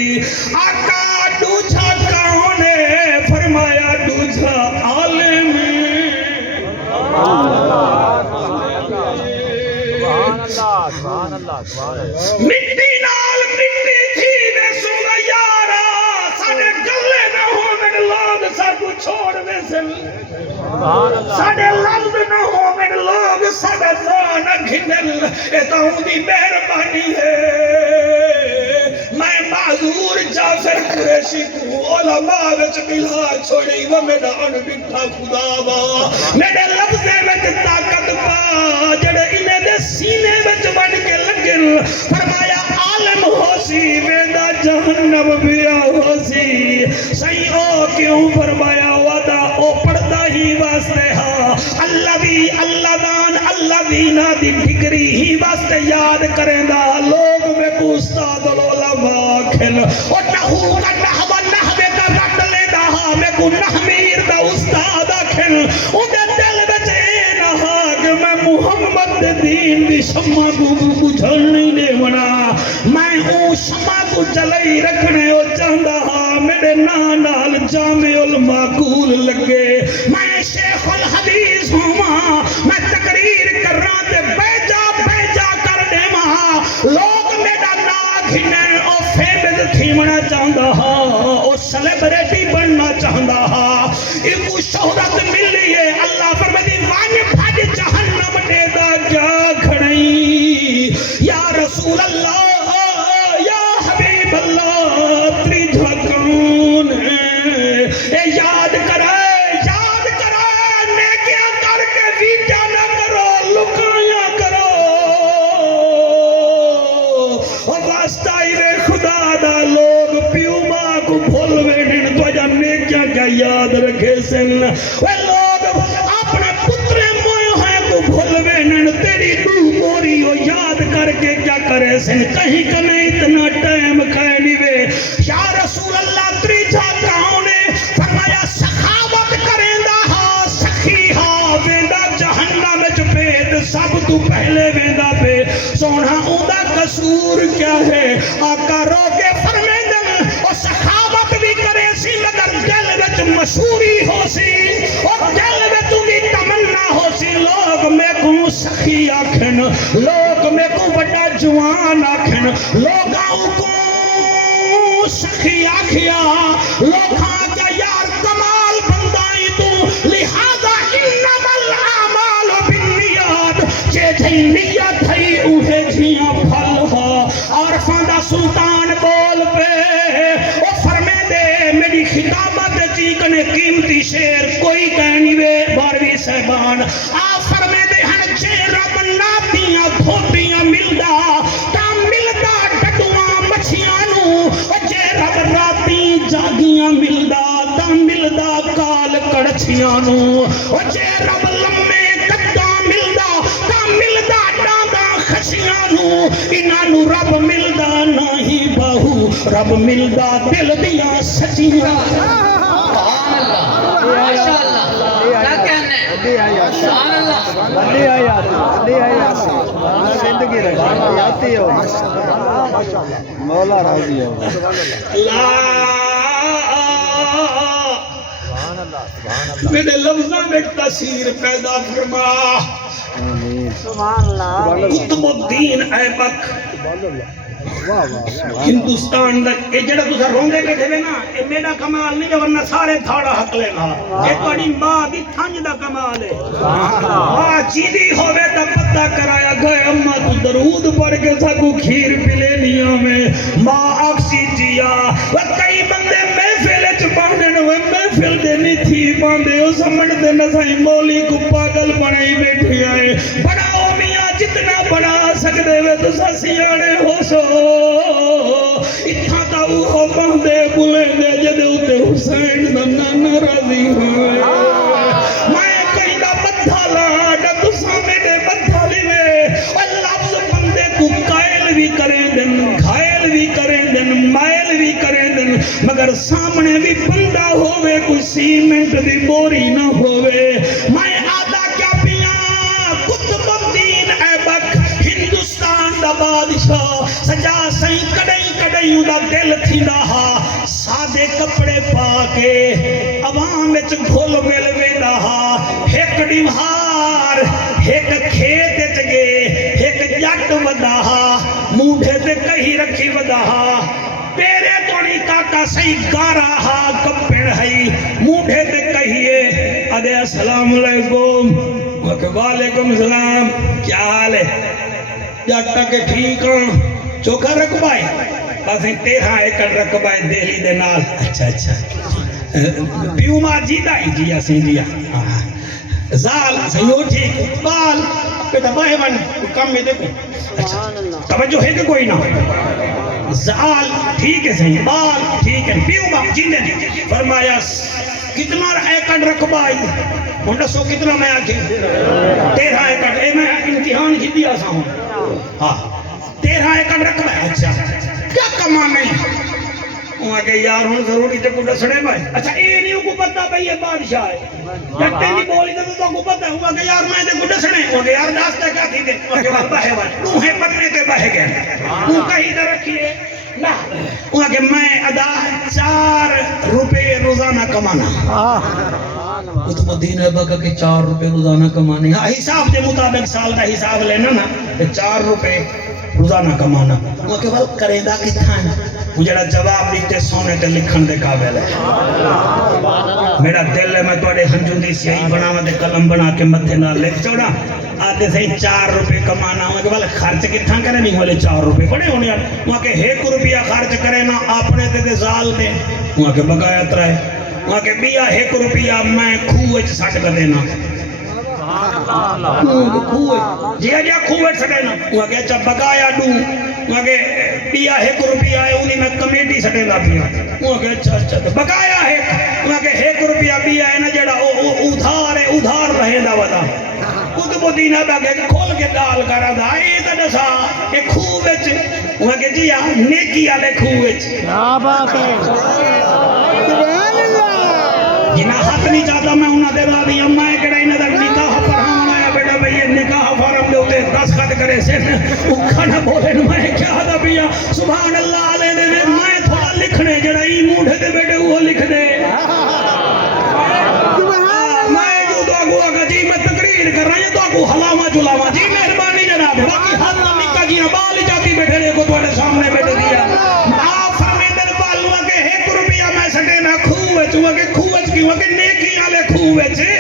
آقا دوجھا کون ہے فرمایا دوجھا عالم مٹی نال مٹی تھی ویسو گا یارا ساڑے گلے نہ ہو میں لوگ سب چھوڑ ویسن ساڑے لفظ نہ ہو میں لوگ سب زانہ گھنل اتاؤں دی مہربانی ہے میں معذور جعفر قریشی کو علماء وچ ملا چھوڑی وہ میرا ان بکھا خدا با میرے لفظے وچ طاقت پا جڑے انہیں دے سینے وچ بن کے لگن فرمایا عالم ہو سی ویدہ جہنم بیا ہو سی صحیح او کیوں فرمایا وعدہ او پڑھتا ہی واسطے ہاں اللہ دان اللہ دینا دی ڈگری ہی واسطے یاد کریں دا لوگ میں کو استاد العلماء کھل اور نحو کا نحو نحوے کا رٹ لے دا ہاں میں کو نحمیر دا استاد کھل انہیں دل بچے نہا کہ میں محمد دے دین دی شمع کو بجھل نہیں دے ونا میں اون شمع کو جلائی رکھنے او چاہتا ہاں میرے نال جامع المعقول لگے میں شیخ الحدیث ہوں میں تقریر کر رہا تے بیجا کر دے ماں لوگ میرا ناک ہنے او فیمز تھیمنا چاہتا ہاں او سلیبریٹی بننا چاہتا ہاں ایک شہرت ملی ہے اللہ فرمائے وان بھاج جہنم دے دا کیا کھڑی یا رسول اللہ یا حبیب اللہ تری جھکون اے یاد کرے نیکیاں کر کے ویڈیا نہ کرو لکایا کرو اور واسطہ ایوے خدا دا لوگ پیو ماں کو بھول ویڈن تو جا نیکیاں کیا یاد رکھے سن وہ لوگ اپنے پترے موئے ہیں کو بھول ویڈن تیری دو موری ہو یاد کر کے کیا کرے سن کہیں کا نہیں اتنا ٹائم کھائے نیوے یا رسول اللہ تری جا کہونے فرمایا سخاوت کریں دا ہاں سخی ہاں ویندہ جہنم چپیت سب تو پہلے ویندہ پہ سونا اوندا قصور کیا ہے آقا روکے فرمیدن اور سخاوت بھی کرے سی مگر دل وچ مشہوری ہو سی اور دل وچ بھی تمنا ہو سی لوگ میں کو سخی آکھن لوگ میں کو بڑا جوان آکھن لوگاں کو سخی آکھیا لوگاں کا یار کمال بندائی تو لہذا انما الاعمال بالنیات جے جی نیت ہے اوہے جیاں پھل ہو اور فاندہ سلطان بول پہ او فرمے دے میری خطابت چیکنے قیمتی شیر کوئی کہنی وے باروی صاحبان آپ فرمے دے ہن جے رب ناتیاں دھوتیاں ملدا تا ملدا ڈڈواں مچھیانو جے رب راتی جاگیاں ملدا تا ملدا کال کڑچیانو جے رب لمے کتا ملدا تا ملدا ڈاندا خشیانو انانو رب ملدا نہیں بہو رب ملدا دل دیاں سچیاں سبحان اللہ ماشاءاللہ کیا کہنے سبحان اللہ زندگی رہتی ہو مولا راضی ہو میرے لفظوں میں تاثیر پیدا فرما قطب الدین ایبک ہندوستان دا اے جڑا تسا روندے بیٹھے وے نا اے میرا کمال نہیں جو ورنہ سارے تھاڑا حق لینا اے تہاڈی ماں دی تھنج دا کمال ہے ہاں چیدی ہوے تے پتہ کرایا گئے اما تو درود پڑھ کے سکو کھیر پلے لیاں میں ماں اکسی جیا وہ کئی بندے محفل وچ پاندے نے محفل دے نہیں تھی پاندے او سمجھدے نہ سائیں مولی کو پاگل بنائی بیٹھی آئے بڑا او میاں جتنا بڑا سکدے وے تسا سیانے ہو سو اتھا تا وہ بندے بلے دے جدے اتے حسین دا نانا راضی ہوئے میں کہیں دا بدھا لاڈا تسا میرے بدھا لیوے اور لفظ بندے کو قائل بھی کریں دن گھائل بھی کریں دن مائل بھی کریں دن مگر سامنے بھی بندہ ہوئے کوئی سیمنٹ بھی بوری نہ ہوئے میں آدھا کیا پیاں قطب الدین ایبک ہندوستان دا بادشاہ سجا سائیں کڑائی کڑائی دا دل تھی رہا سادے کپڑے پا کے عوام وچ گھول مل ویندا ہا ایک ڈیوہار ایک کھیت وچ گئے ایک جٹ ودا ہا مونڈھے تے کہی رکھی ودا ہا پیرے توڑی کاکا سی گارا ہا کپڑ ہئی مونڈھے تے کہیے ادے السلام علیکم وعلیکم السلام کیا حال ہے جاٹا کے ٹھیک ہوں چوکھا رقبہ ہے بس 13 ایکڑ رقبہ ہے دہلی دے نال اچھا اچھا پیو ماں جیتا ہی جیا سی جیا زال سیو ٹھیک بال بیٹا بائے ون کم میں دیکھو اچھا توجہ ہے کہ کوئی نہ زال ٹھیک ہے صحیح بال ٹھیک ہے پیو ماں جیندے نہیں فرمایا کتنا ایکڑ رقبہ ہے انڈا سو کتنا میں آکھی 13 ایکڑ اے میں امتحان کی دیا سا ہوں ہاں 13 ایکڑ رقبہ ہے اچھا کیا کمانا ہے وہاں کے یار ہوں ضروری تے کو دسنے میں اچھا اے نہیں کو پتہ بھئی یہ بادشاہ ہے جٹے نہیں بولی تو کو پتہ ہوا کہ یار میں تے کو دسنے وہ کہ یار داستا کیا تھی دے وہ کہ بہے وان تو ہے پتنے تے بہے گئے تو کہیں تے رکھیے نہ وہ کہ میں ادا 4 روپے روزانہ کمانا اس مدینہ بکا کہ 4 روپے روزانہ کمانے ہاں حساب دے مطابق سال دا حساب لینا نا 4 روپے روزانہ کمانا وہ کہ بل کریں دا کتھاں وہ جڑا جواب دیتے سونے تے لکھن دے قابل ہے میرا دل ہے میں توڑے ہنجوں دی سیاہی بناوا دے قلم بنا کے مدھے نہ لکھ چوڑا آتے سے 4 روپے کمانا ہوں کہ بل خرچ کتھاں کرے نہیں والے 4 روپے بڑے ہونے وہاں کہ 1 روپیہ خرچ کرے نا اپنے تے زال دے وہاں کہ بقایا ترائے وہاں کہ بیا 1 روپیہ میں کھوئے سٹ کر دینا جیا جیا کھوئے سٹ دینا وہاں کہ اچھا بقایا دوں وہاں کہ بیا 1 روپیہ ہے انہیں میں کمیٹی سٹے دا بیا وہاں کہ اچھا بقایا ہے وہاں کہ 1 روپیہ بیا ہے نا جڑا ادھار ہے ادھار رہے دا ودا قطب الدین باغے کھول کے ڈال کرا دا اے تے دسا کہ خوہ وچ وہاں کہ جی نیکی والے خوہ وچ کیا بات ہے سبحان اللہ جنہ ہاتھ نہیں چاہتا میں انہاں دے راضی ہوں میں کہڑا انہاں دا نکاح پڑھاون آیا بیٹا بھئی یہ نکاح فارم دے اوتے دستخط کرے سے اوکھا نہ بولے میں کیا دا بیا سبحان اللہ علیہ دے میں تھوڑا لکھنے جڑا ای موڈے تے بیٹے وہ لکھ دے جی میں تقریر کر رہا ہوں تو آپ کو حلاوہ جلاوہ جی مہربانی جناب باقی حد نکا جی بال جاتی بیٹھے رہے کو تھوڑے سامنے بیٹھے دیا آپ فرمے دل بالوہ کے 1 روپیہ میں سٹے نہ کھوئے چوہ کے کھوئے چکی وہاں کے نیکی آلے کھوئے چھے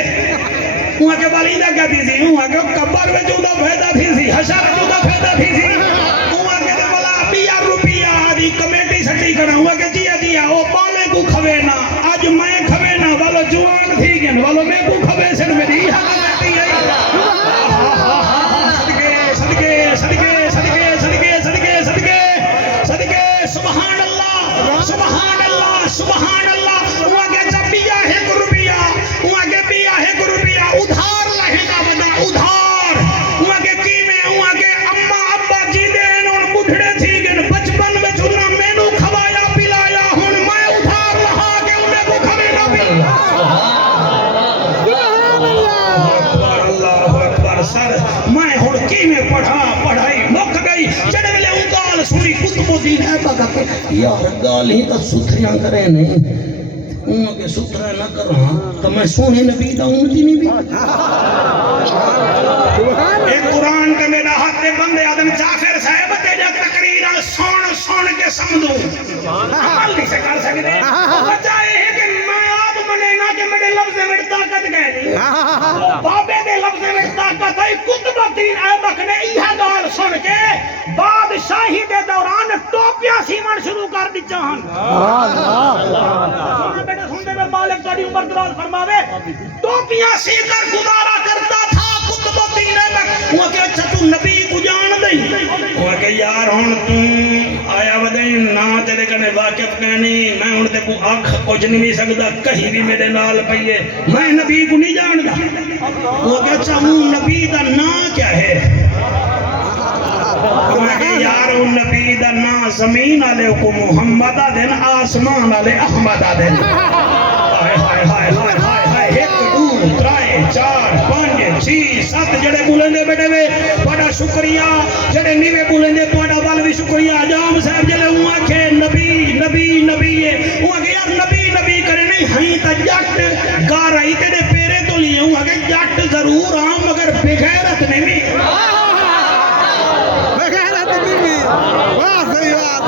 وہاں کے بالیدہ کیا تھی سی وہاں کے کبر میں چودہ پھیدہ تھی سی حشر چودہ پھیدہ تھی سی وہاں کے دل بلا 20 روپیہ آدھی کمیٹی سٹی کرنا وہاں کے جیا وہ بالے کو کھوے نا آج میں کھوے نا والو جوان تھی گن والو میں کو کھوے سن میری حق کرتی ہے صدقے صدقے صدقے صدقے صدقے صدقے صدقے سبحان اللہ سبحان اللہ سبحان اللہ وہاں کے جب بیا 1 روپیہ وہاں کے بیا 1 روپیہ ادھار لہے گا بدا ادھار وہاں کے کیمیں وہاں کے اممہ ابا جی دین اور بڑھڑے تھی گن بچپن میں چھوڑنا میں نو کھوایا پلایا ہون میں ادھار رہا کہ انہیں کو کھوے نہ پلا اللہ اکبر سر میں ہن کی میں پڑھائی مک گئی جڑے ویلے اونگال سنی قطب الدین ہے بگا کہ یار گال ہی تو ستھریاں کرے نہیں انہوں کے ستھرا نہ کرا تو میں سونے نبی دا امتی نہیں بھی ایک قرآن کے میرا ہاتھ دے بندے آدم جعفر صاحب تیجا تقریرہ سون کے سمدھوں عمل نہیں سے کر سکتے بچائے ہے کہ میں آپ منے نہ کہ میرے لفظ میں طاقت گئے نہیں بابے دے لفظ میں طاقت ہے قطب الدین ایبک نے یہ گال سن کے بادشاہی دے دوران ٹوپیاں سیمن شروع کر دی چاہن سونا بیٹا سنتے میں مالک تاری عمر دراز فرماوے ٹوپیاں سی کر گزارا کرتا تھا قطب الدین ایبک وہ کہ اچھا تو نبی کو جان دیں وہ کہ یار ہون تم آیا ودیں نا تیرے کنے واقف کہنی میں ہون تے کو آنکھ کچھ نہیں سکتا کہیں بھی میرے نال پئیے میں نبی کو نہیں جانتا وہ کہ اچھا ہوں نبی دا نا کیا ہے یار ان نبی دا نا زمین آلے کو محمد آدھن آسمان آلے احمد آدھن ہائے ہائے ہائے ہائے ہائے 1 2 3 4 5 6 7 جڑے بولیں دے بیٹے وے بڑا شکریہ جڑے نیوے بولیں دے بڑا بال بھی شکریہ جام صاحب جڑے ہوں آکھے نبی نبی نبی ہوں آکھے یار نبی نبی کرے نہیں ہائیں تا جٹ گا رہی تیرے پیرے تو لیے ہوں آکھے جٹ ضرور ہاں مگر بغیرت نہیں بھی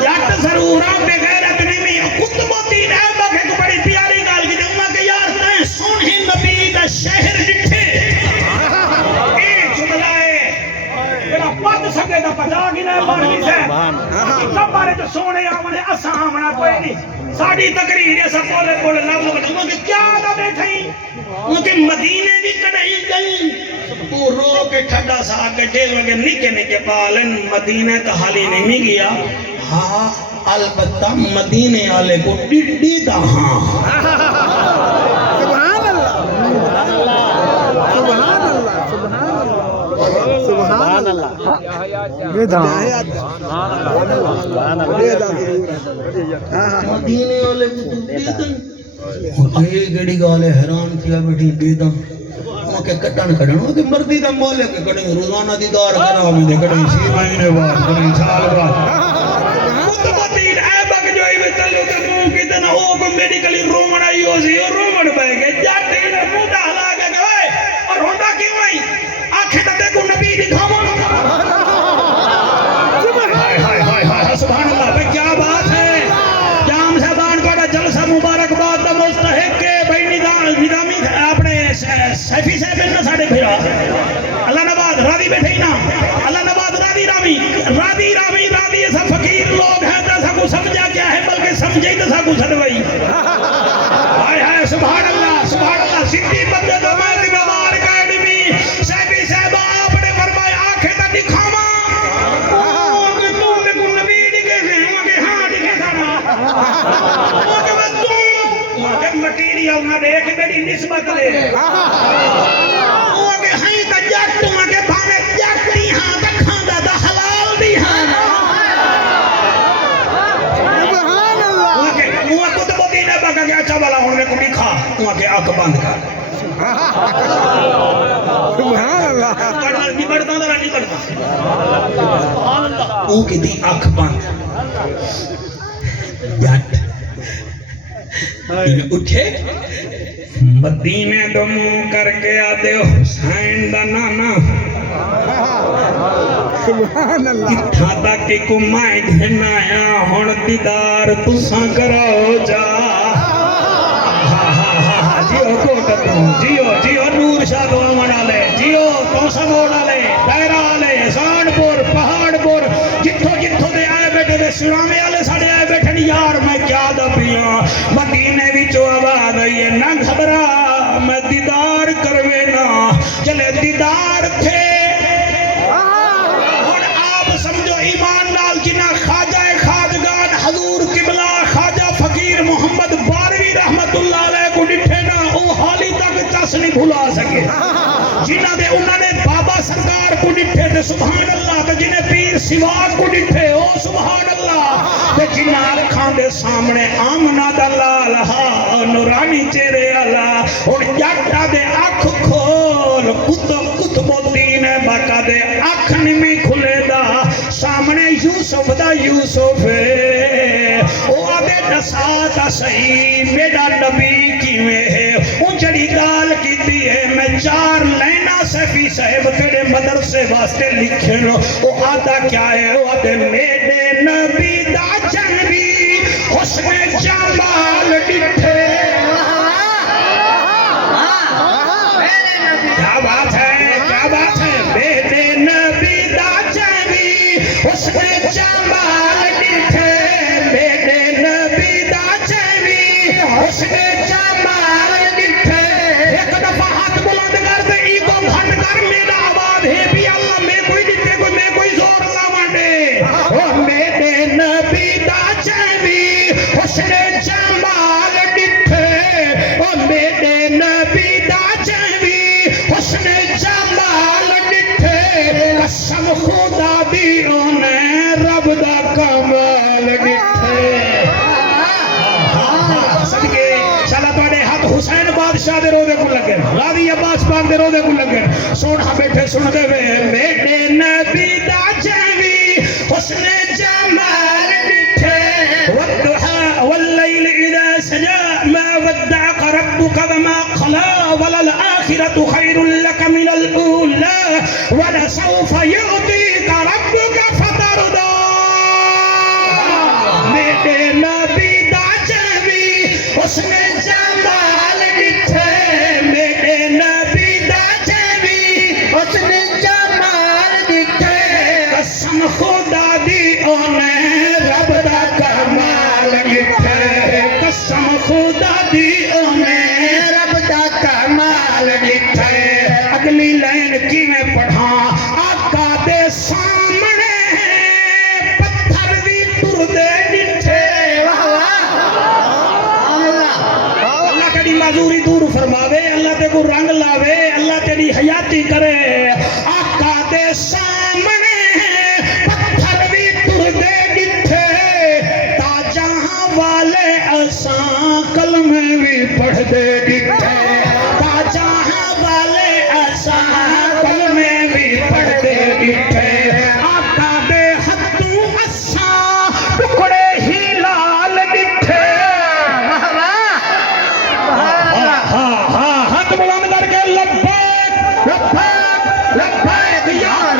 جٹ ضرور ہاں بغیرت نہیں بھی قطب الدین ایبک ایک بڑی پیاری گال کی دے کہ یار تائیں سونے نبی دا شہر ڈٹھے اے جملائے بڑا پت سکے دا پجا گی نہ بارمی سے سب بارے جو سونے آمنے اسا آمنا کوئی نہیں ساڑی تقریر یہ سب بولے بولے لفظ بتاؤں کہ کیا دا بیٹھیں ان کے مدینے بھی کڑھائی گئیں تو رو کے ٹھڈا سا گڈے وگے نکے نکے بالن مدینے تحالی نہیں گیا ہاں البتہ مدینے آلے کو ڈڈی دا ہاں سبحان اللہ سبحان اللہ سبحان اللہ سبحان اللہ ویدان مدینے والے کو یہ گڑی گالے حیران کیا بیٹھی بیدم وہ کہ کٹن کھڑن وہ کہ مردی دا مولے کہ کٹن روزانہ دیدار کرا میں دے کٹن 6 مہینے بعد کٹن سال بعد متبدین اے بک جو میں تلو تے منہ کیتے نہ او کو میڈیکلی رومن آئی ہو سی اور رومن پے گئے جاتے نے منہ ہلا کے گئے اور ہوندا کیوں آئی آنکھیں تے کو نبی دکھاواں ہائے ہائے ہائے ہائے سبحان اللہ بھئی کیا بات ہے جام صاحبان کا جلسہ مبارکباد دا مستحق کے بھائی نظامی اپنے سیفی صاحب نے ساڑے پھرا اللہ نباد راضی بیٹھے ہی نا اللہ نباد راضی رامی ایسا فقیر لوگ ہیں تو ایسا کو سمجھا کیا ہے بلکہ سمجھے ہی تو ایسا کو سڑوائی ہائے ہائے سبحان اللہ سدھی بندے تو میں دیوار اکیڈمی سیفی صاحب آپ نے فرمایا آنکھیں تا دکھاواں مٹیریل نہ دیکھ میری نسبت لے وہ کہ ہی تا جٹ تو کہ بھاوے جٹ دی ہاں تے کھاندا دا حلال دی ہاں سبحان اللہ وہ کہ وہ خود بودی نے بگا کہ اچھا والا ہن میں کو نہیں کھا وہ کہ اک بند کر سبحان اللہ کرنا نہیں بڑھتا نہیں بڑھتا سبحان اللہ وہ کہ دی اک بند جٹ اٹھے مدینے دو منہ کر کے آدھے حسین دا نانا سبحان اللہ اتھا تک کو میں گھنایا ہون دیدار تساں کرو جا جیو کوٹتوں جیو نور شاہ دو آمنا لے جیو توسا موڑا لے دیرہ لے سان پور پہاڑ پور جتھو دے آئے بیٹھے دے سرامے آلے ساڑے آئے بیٹھے یار میں کیا دا پیاں مدینے بھی جو آباد ہے نہ گھبرا میں دیدار کروے نا چلے دیدار تھے اور آپ سمجھو ایمان نال جنہ خواجہ خواجگان حضور قبلہ خواجہ فقیر محمد باروی رحمت اللہ علیہ کو ڈٹھے نا او حالی تک چس نہیں بھلا سکے جنہ دے انہوں نے بابا سرکار کو ڈٹھے تھے سبحان اللہ تے جنہیں پیر سواگ کو ڈٹھے او سبحان اللہ تے جنہ اکھاں دے سامنے آمنہ دا لال ہاں نورانی چہرے اللہ اور جاٹا دے اکھ کھول کتب الدین باقا دے اکھ نمی کھلے دا سامنے یوسف دا یوسف او آدھے نساتا صحیح میرا نبی کیویں ہے ان جڑی گال کی دی ہے میں 4 لینا سیفی صاحب تیرے مدرسے واسطے لکھے نو او آدھا کیا ہے او آدھے میرے نبی دا جنبی حسن جمال ڈٹھے کیا بات ہے میرے نبی دا جنبی حسن جمال ڈٹھے میرے نبی دا جنبی حسن جمال ڈٹھے ایک دفعہ ہاتھ بلند کر دے ایگو بھن کر میرا آواز ہے بھی اللہ میں کوئی ڈٹھے میں کوئی زور اللہ وانڈے میرے نبی دا جنبی حسن جمال ڈٹھے میرے نبی دا جنبی حسن جمال ڈٹھے قسم خدا دی انہیں رب دا کمال ڈٹھے صدقے چلا توڑے ہاتھ حسین بادشاہ دے رو دے کو لگے غازی عباس پاک دے رو دے کو لگے سونا بیٹھے سن دے وے میرے نبی دا جنبی حسن جمال ڈٹھے والضحى والليل إذا سجى ما ودعك ربك وما قلى وللآخرة خير لك من الأولى ولسوف يعطيك ربك فترضى میرے نبی دا جنبی حسن جمال ڈٹھے میرے نبی دا جنبی حسن جمال ڈٹھے قسم خدا دی انہیں رب دا کمال ڈٹھے قسم خدا دی انہیں رب دا کمال ڈٹھے اگلی لائن کی میں پڑھا آقا دے سامنے پتھر دی تر دے ڈٹھے اللہ تیری معذوری دور فرماوے اللہ تے کو رنگ لاوے اللہ تیری حیاتی کرے آقا دے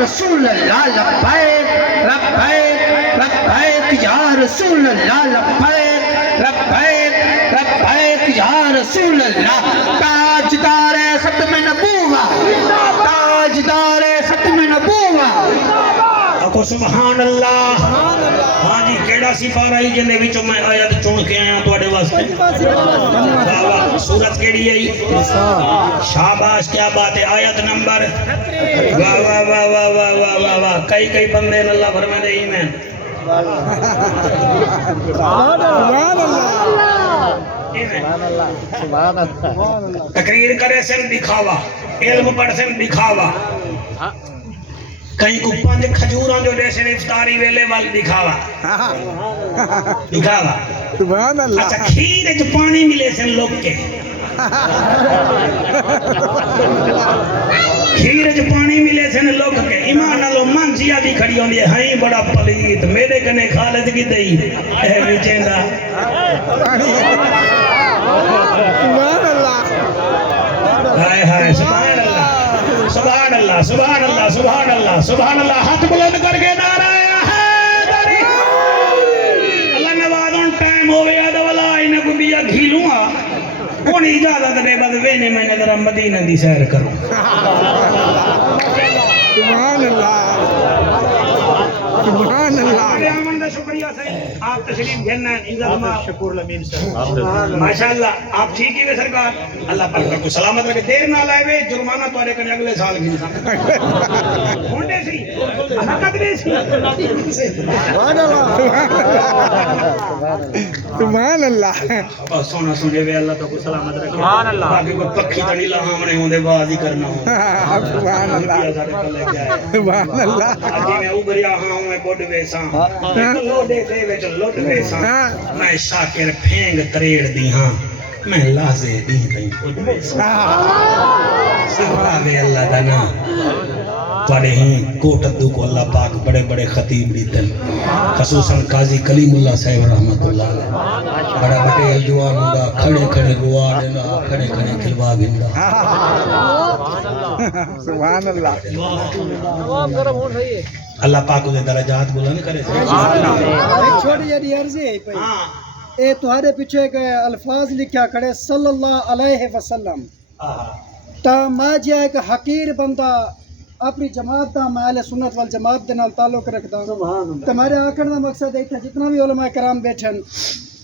رسول اللہ لبیک لبیک لبیک یا رسول اللہ لبیک لبیک لبیک یا رسول اللہ تاجدار ختم نبوت تاجدار ختم نبوت آکو سبحان اللہ ہاں جی کیڑا سفارہ ہی جنے وچوں میں آیت چن کے آیا تواڈے واسطے واہ واہ سورت کیڑی ہے شاباش کیا بات ہے آیت نمبر واہ واہ واہ واہ واہ واہ واہ واہ کئی بندے نے اللہ فرما دے ایمان تقریر کرے سے دکھاوا علم پڑھ سے دکھاوا کہیں کو 5 کھجوراں جو دے سے افطاری ویلے وال دکھاوا دکھاوا سبحان اللہ اچھا کھیر جو پانی ملے سے لوگ کے کھیر جو پانی ملے سے لوگ کے ایمان اللہ من جیا دی کھڑی ہوندی ہے ہائیں بڑا پلیت میرے کنے خالد کی دئی اے وچیندا سبحان اللہ ہائے ہائے سبحان اللہ سبحان اللہ سبحان اللہ سبحان اللہ سبحان اللہ ہاتھ بلند کر کے نعرہ حیدری اللہ نواز ان ٹائم ہو گیا دا والا انہیں کو بیا گھیلوں آ کونی اجازت دے بعد وینے میں ذرا مدینہ دی سیر کروں سبحان اللہ سبحان اللہ آمن دا شکریہ صحیح آپ تشریف گھننا ہے انضامہ شکر لمین صاحب ماشاءاللہ آپ ٹھیک ہی وے سرکار اللہ پاک کو سلامت رکھے دیر نہ لائے وے جرمانہ توڑے کرنے اگلے سال گھن سا ہونڈے سی حقت دے سی سبحان اللہ بس سونا سنے وے اللہ کو سلامت رکھے سبحان اللہ باقی کو پکھی تڑی لہامنے ہوندے باز ہی کرنا ہوں سبحان اللہ سبحان اللہ آجی میں اوبریا ہاں میں بوڑ ویساں لوڈے دے ویچ لوڈ ویساں میں شاکر پھینگ تریڑ دی ہاں میں لازے دی دیں بوڑ ویساں سہراوے اللہ دانا توڑے ہی کوٹ ادو کو اللہ پاک بڑے بڑے خطیب دیتن خصوصاً قاضی کلیم اللہ صاحب رحمت اللہ علیہ بڑا بڑے الجوان ہوندا کھڑے کھڑے گوا دینا کھڑے کھڑے کھلوا گھندا سبحان اللہ اللہ پاک دے درجات بلند کرے ایک چھوٹی جی عرضی ہے پئی اے تہاڈے پیچھے ایک الفاظ لکھیا کھڑے صلی اللہ علیہ وسلم تا میں جے ایک حقیر بندہ اپنی جماعت دا میں اہل سنت والجماعت دے نال تعلق رکھدا ہوں تمہارے آکھن دا مقصد ہے کہ جتنا بھی علماء کرام بیٹھن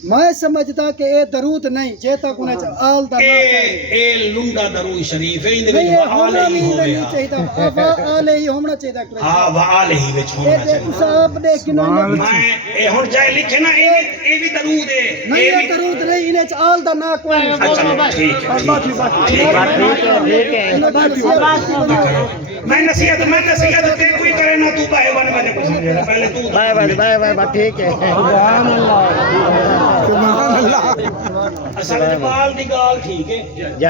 میں سمجھدا کہ اے درود نہیں جے تک انہیں آل دا اے لنڈا درود شریف ہے اندے وچ نہیں آل ہی نہیں ہویا چاہیدا آل ہی ہونا چاہیدا ہاں وآل ہی وچ ہونا اے چاہیے تساں آپ دے کنوں میں اے ہن جائے لکھے نا اے بھی درود ہے نہیں یہ درود نہیں انہیں آل دا نا کوئی اچھا ٹھیک ہے میں نصیحت تے کوئی کرے نہ تو بائے ون بجے کچھ نہیں پہلے تو بائے ٹھیک ہے سبحان اللہ اصل جمال دی گال ٹھیک ہے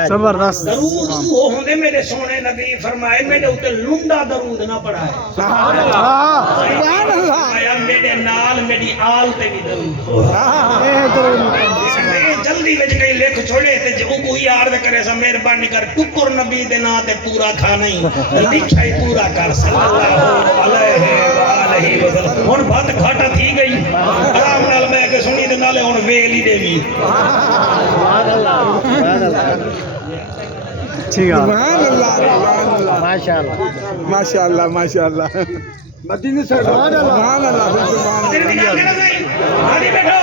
زبردست درود وہ ہوندے میرے سونے نبی فرمائے میرے اوتے لنڈا درود نہ پڑھائے سبحان اللہ آیا میرے نال میری آل تے بھی درود جلدی وچ کئی لکھ چھوڑے تے جو کوئی یاد کرے سا مہربانی کر ٹکر نبی دے نا تے پورا کھا نہیں لکھا ہی پورا کر صلی اللہ علیہ وآلہ وسلم ہن بات گھاٹا تھی گئی آرام نال میں کہ سنی دے نالے ہن ویل ہی دیوی سبحان اللہ ٹھیک ہے سبحان اللہ ماشاءاللہ ماشاءاللہ مدینے سے سبحان اللہ تیرے دی گل کرے سہی راضی بیٹھو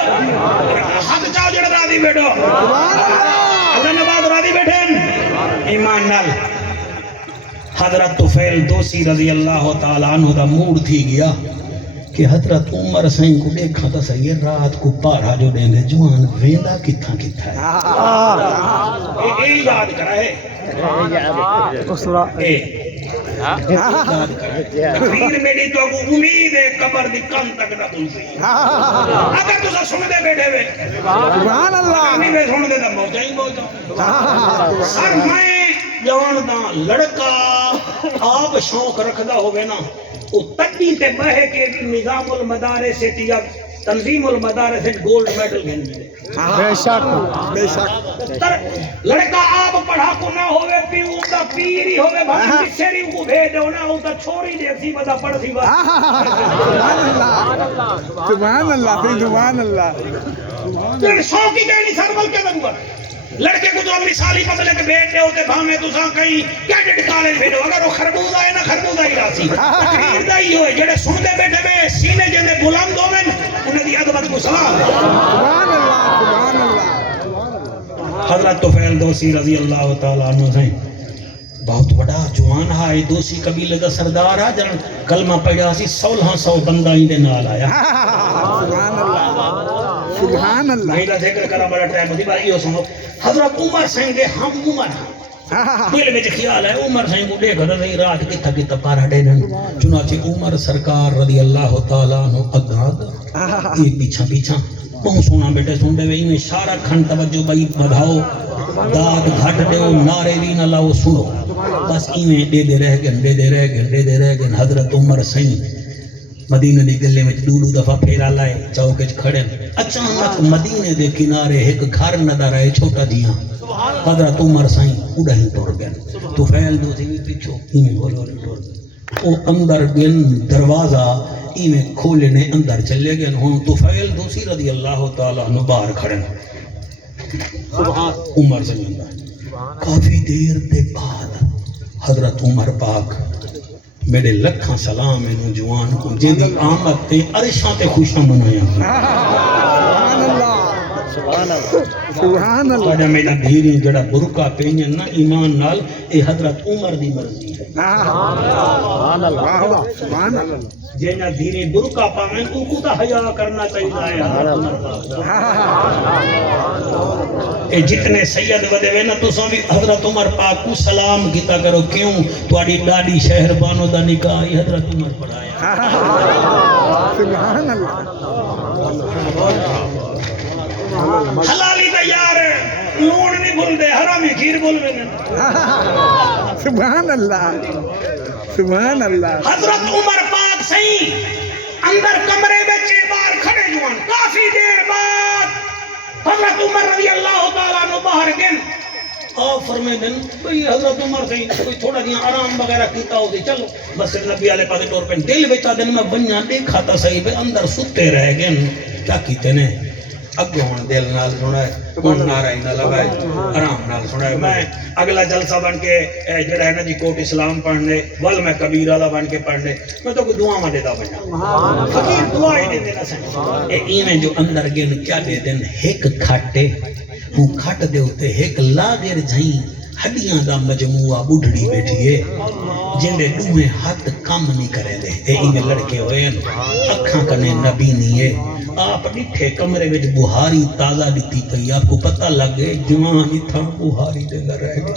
حد چاہو جڑا راضی بیٹھو اللہ نواز راضی بیٹھے ایمان نال حضرت طفیل دوسی رضی اللہ تعالیٰ عنہ دا موڈ تھی گیا کہ حضرت عمر سائیں کو دیکھا تا صحیح رات کو پارا جو دیں دے جوان ویلا کتھا کتھا ہے اے یاد کرا ہے اے تقریر میری تو امید ہے قبر دی کم تک نہ بھول سی اگر تسا سن دے بیٹھے وے سبحان اللہ نہیں میں سن دے دا موجہ ہی موجہ سر میں جوان دا لڑکا آپ شوق رکھدا ہوئے نا وہ تٹی تے بہے کے نظام المدارے سے تیا تنظیم المدارس گولڈ میڈل گھن ملے بے شک بے شک لڑکا آپ پڑھاکو نہ ہوئے پیوں دا پیری ہوئے بھائی کسیری کو بھیجو نہ ہو تا چھوڑی دے سی بدا پڑھ سی بات سبحان اللہ سبحان اللہ تو شوقی کہیں نہیں سر بلکہ ضرورت لڑکے کو تو مثالی بدلے کے بیٹھے ہوتے بھامے تو ساں کہیں کیڈٹ کالج بھیجو اگر وہ خربوزہ ہے نا خربوزہ ہی راسی تقریر دا ہی ہوئے جڑے سن دے بیٹھے میں سینے جندے بلند ہوئے انہیں دی عدبت کو سلام سبحان اللہ سبحان اللہ حضرت طفیل دوسی رضی اللہ تعالیٰ عنہ سے بہت بڑا جوان ہے دوسی قبیلے دا سردار ہے جن کلمہ پڑھا سی 1600 بندہ ہی دے نال آیا سبحان اللہ سبحان اللہ میرا ذکر کرا بڑا ٹائم ہوتی بھائی ہو سنو حضرت عمر سنگ دے ہم عمر دل میں خیال ہے عمر سنگ کو دیکھا تھا رات کتا کتا پارا ڈینن چنانچہ عمر سرکار رضی اللہ تعالیٰ عنہ اگاد یہ پیچھا پیچھا بہت سونا بیٹے سن دے میں اشارہ کھن توجہ بھائی بدھاؤ داد گھٹ دیو نعرے بھی نہ لاؤ سنو بس ایویں دے دے رہ گئے حضرت عمر سنگ مدینہ دی گلے میں دولو دفعہ پھیرا لائے چوکچ کھڑے اچانک مدینے دے کنارے ایک گھر نظر آئے چھوٹا جیاں حضرت عمر سائیں اڑا ہی ٹور گئے تو فیل دو تھی پیچھو ایویں بولو ٹور گئے وہ اندر گن دروازہ ایویں کھولنے اندر چلے گئے ہوں تو فیل دوسی رضی اللہ تعالیٰ عنہ باہر کھڑے عمر سے اندر کافی دیر دے بعد حضرت عمر پاک میرے لکھاں سلام انہوں جوان کو جیدی آمد تے عرشاں تے خوشاں منایا سبحان اللہ سبحان اللہ جڑا میرا دھیری جڑا برکا پینجن نا ایمان نال اے حضرت عمر دی مرضی ہے سبحان اللہ سبحان اللہ جینا دھیری برکا پاویں ان کو تا حیا کرنا چاہیے اے جتنے سید ودے وے نا تساں بھی حضرت عمر پاک کو سلام کیتا کرو کیوں تواڈی ڈاڈی شہر بانو دا نکاح حضرت عمر پڑھایا سبحان اللہ حلالی دا یار لون نہیں بھول دے حرامی کھیر بول دے سبحان اللہ سبحان اللہ حضرت عمر پاک صحیح اندر کمرے میں باہر کھڑے جوان کافی دیر بعد حضرت عمر رضی اللہ تعالیٰ عنہ باہر گن آپ فرمائے دن بھئی حضرت عمر صحیح کوئی تھوڑا دیا آرام وغیرہ کیتا ہو دی چلو بس نبی علیہ پاک طور پر دل بیچا دن میں بنیا دیکھا تا صحیح بے اندر ستے رہ گن کیا کیتے نے اگون دل نال سنا ہے کون نارائی نہ لگائے آرام نال سنا ہے میں اگلا جلسہ بن کے جڑا ہے نا جی کوٹ اسلام پڑھنے ول میں کبیر والا بن کے پڑھنے میں تو کوئی دعا میں دیتا بنا فقیر دعا ہی دے دینا سن اے ایویں جو اندر گن کیا دے دن ایک کھٹے وہ کھٹ دے ہوتے ایک لاغر جھائیں ہڈیاں دا مجموعہ بڑھڑی بیٹھی ہے جن دے دوہیں ہاتھ کام نہیں کرے دے اے ایویں لڑکے ہوئے ہیں اکھاں کنے نبی نہیں ہے آپ ڈٹھے کمرے وچ بہاری تازہ دتی پئی آپ کو پتہ لگ گئے جوان ہی تھا بہاری دے گھر رہ گئے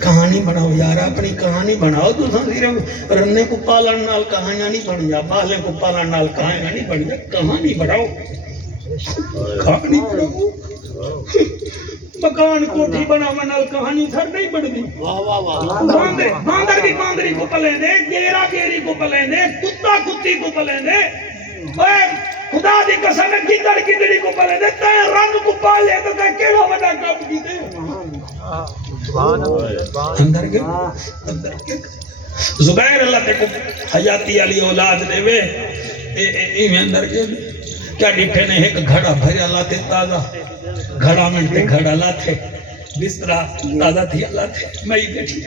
کہانی بناؤ یار اپنی کہانی بناؤ تو صرف رنے کو پالن نال کہانیاں نہیں بن جا بالے کو پالن نال کہانیاں نہیں بن جا کہانی بناؤ کہانی بناؤ مکان کوٹھی بناوے نال کہانی سر نہیں بڑھدی باندر کی باندری کو پلیں دے گیرا گیری کو پلیں دے کتا کتی کو پلیں دے خدا دی قسم ہے گدڑ گدڑی کو پلیں دے تے رنگ کو پالے تو تے کیڑا بڑا کام کیتے اندر کے زبیر اللہ تے کو حیاتی علی اولاد دے وے ایویں اندر کے کیا ڈٹھے نے ایک گھڑا بھریا لاتے تازہ گھڑا منتے گھڑا لاتے بسترا تازہ تھی لاتے میں ہی بیٹھی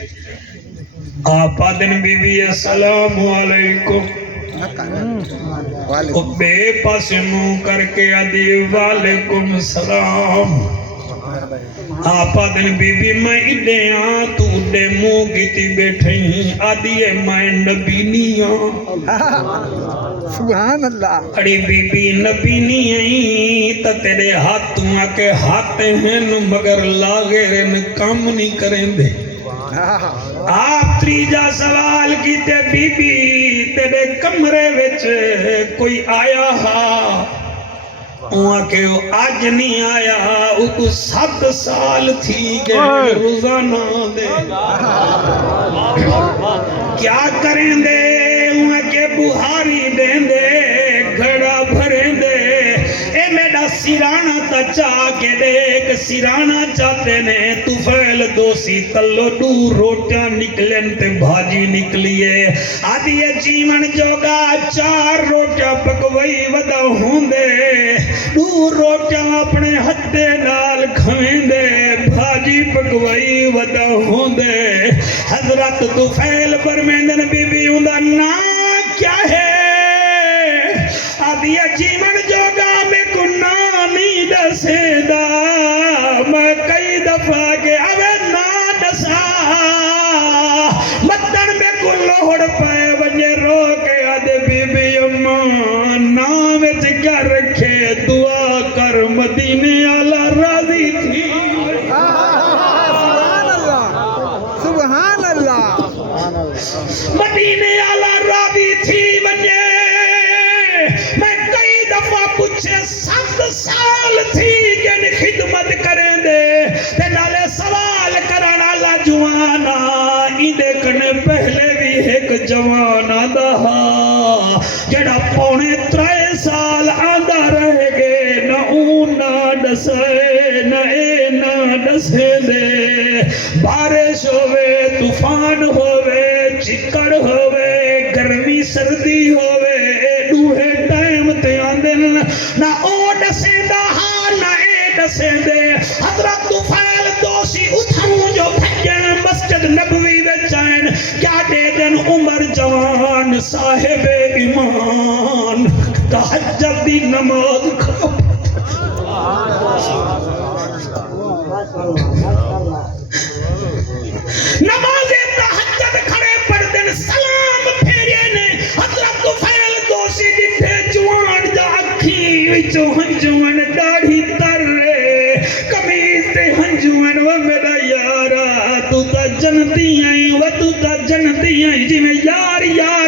آپ آدن بی بی السلام علیکم بے پاس منہ کر کے ادی وعلیکم السلام آپ آدن بی بی میں اڈے آن تو اڈے منہ گیتی بیٹھیں آدھی میں نبی نہیں سبحان اللہ اڑی بی بی نبی نہیں تا تیرے ہاتھوں آکے ہاتھیں ہیں مگر لاغرن کام نہیں کریں دے آپ تریجا سوال کی تے بی بی تیرے کمرے وچ کوئی آیا ہا وہاں کہ آج نہیں آیا وہ تو 7 سال تھی گئے روزانہ دے کیا کریں دے وہاں کہ بہاری دیں دے گھڑا بھریں دے اے میڈا سیرانہ تا چاہ کے دیکھ سیرانہ چاہتے نے تو فیل دوسی تلو دو روٹیاں نکلیں تے بھاجی نکلیے آدھی جیون جوگا 4 روٹیاں پکوئی ودا ہوں دے 2 روٹیاں اپنے ہتھے نال کھویں دے بھاجی پکوئی ودا ہوں دے حضرت تو فیل برمیندن بی بی ہوں دا نا کیا ہے آدھی جیون جوگا میں کو نامی دسے دا میں کئی دفعہ کے اوے نا دسا مدن میں کو لوڑ پائے ونجے رو کے آدھے بی بی اماں نام کیا رکھے دعا کر مدینے آلہ راضی تھی سبحان اللہ مدینے آلہ راضی تھی ونجے میں کئی دفعہ پوچھے 7 سال تھی کہ خدمت کریں دے تے نالے سوال کرانا لا جوانا ہی دیکھنے پہلے بھی ایک جوانا دہا جڑا پونے 3 سال آدھا رہ گے نہ اون نہ ڈسے نہ اے نہ ڈسے دے بارش ہوئے طوفان ہوئے چکڑ ہوئے گرمی سردی ہوئے دوہے ٹائم تے آندن نہ او ڈسے دا ہاں نہ اے ڈسے دے حضرت طفیل دوسی اتھوں جو بھجن مسجد نبوی دے چین کیا دے دن عمر جوان صاحب ایمان تہجد دی نماز کھا نماز تہجد کھڑے پڑھ دن سلام پھیرے نے حضرت طفیل دوسی جتھے جوان جا اکھی وچوں ہنجوان داڑھی تر کمیز تے ہنجوان و میرا یارا تو تا جنتی آئی و تو تا جنتی آئی جی میں یار یار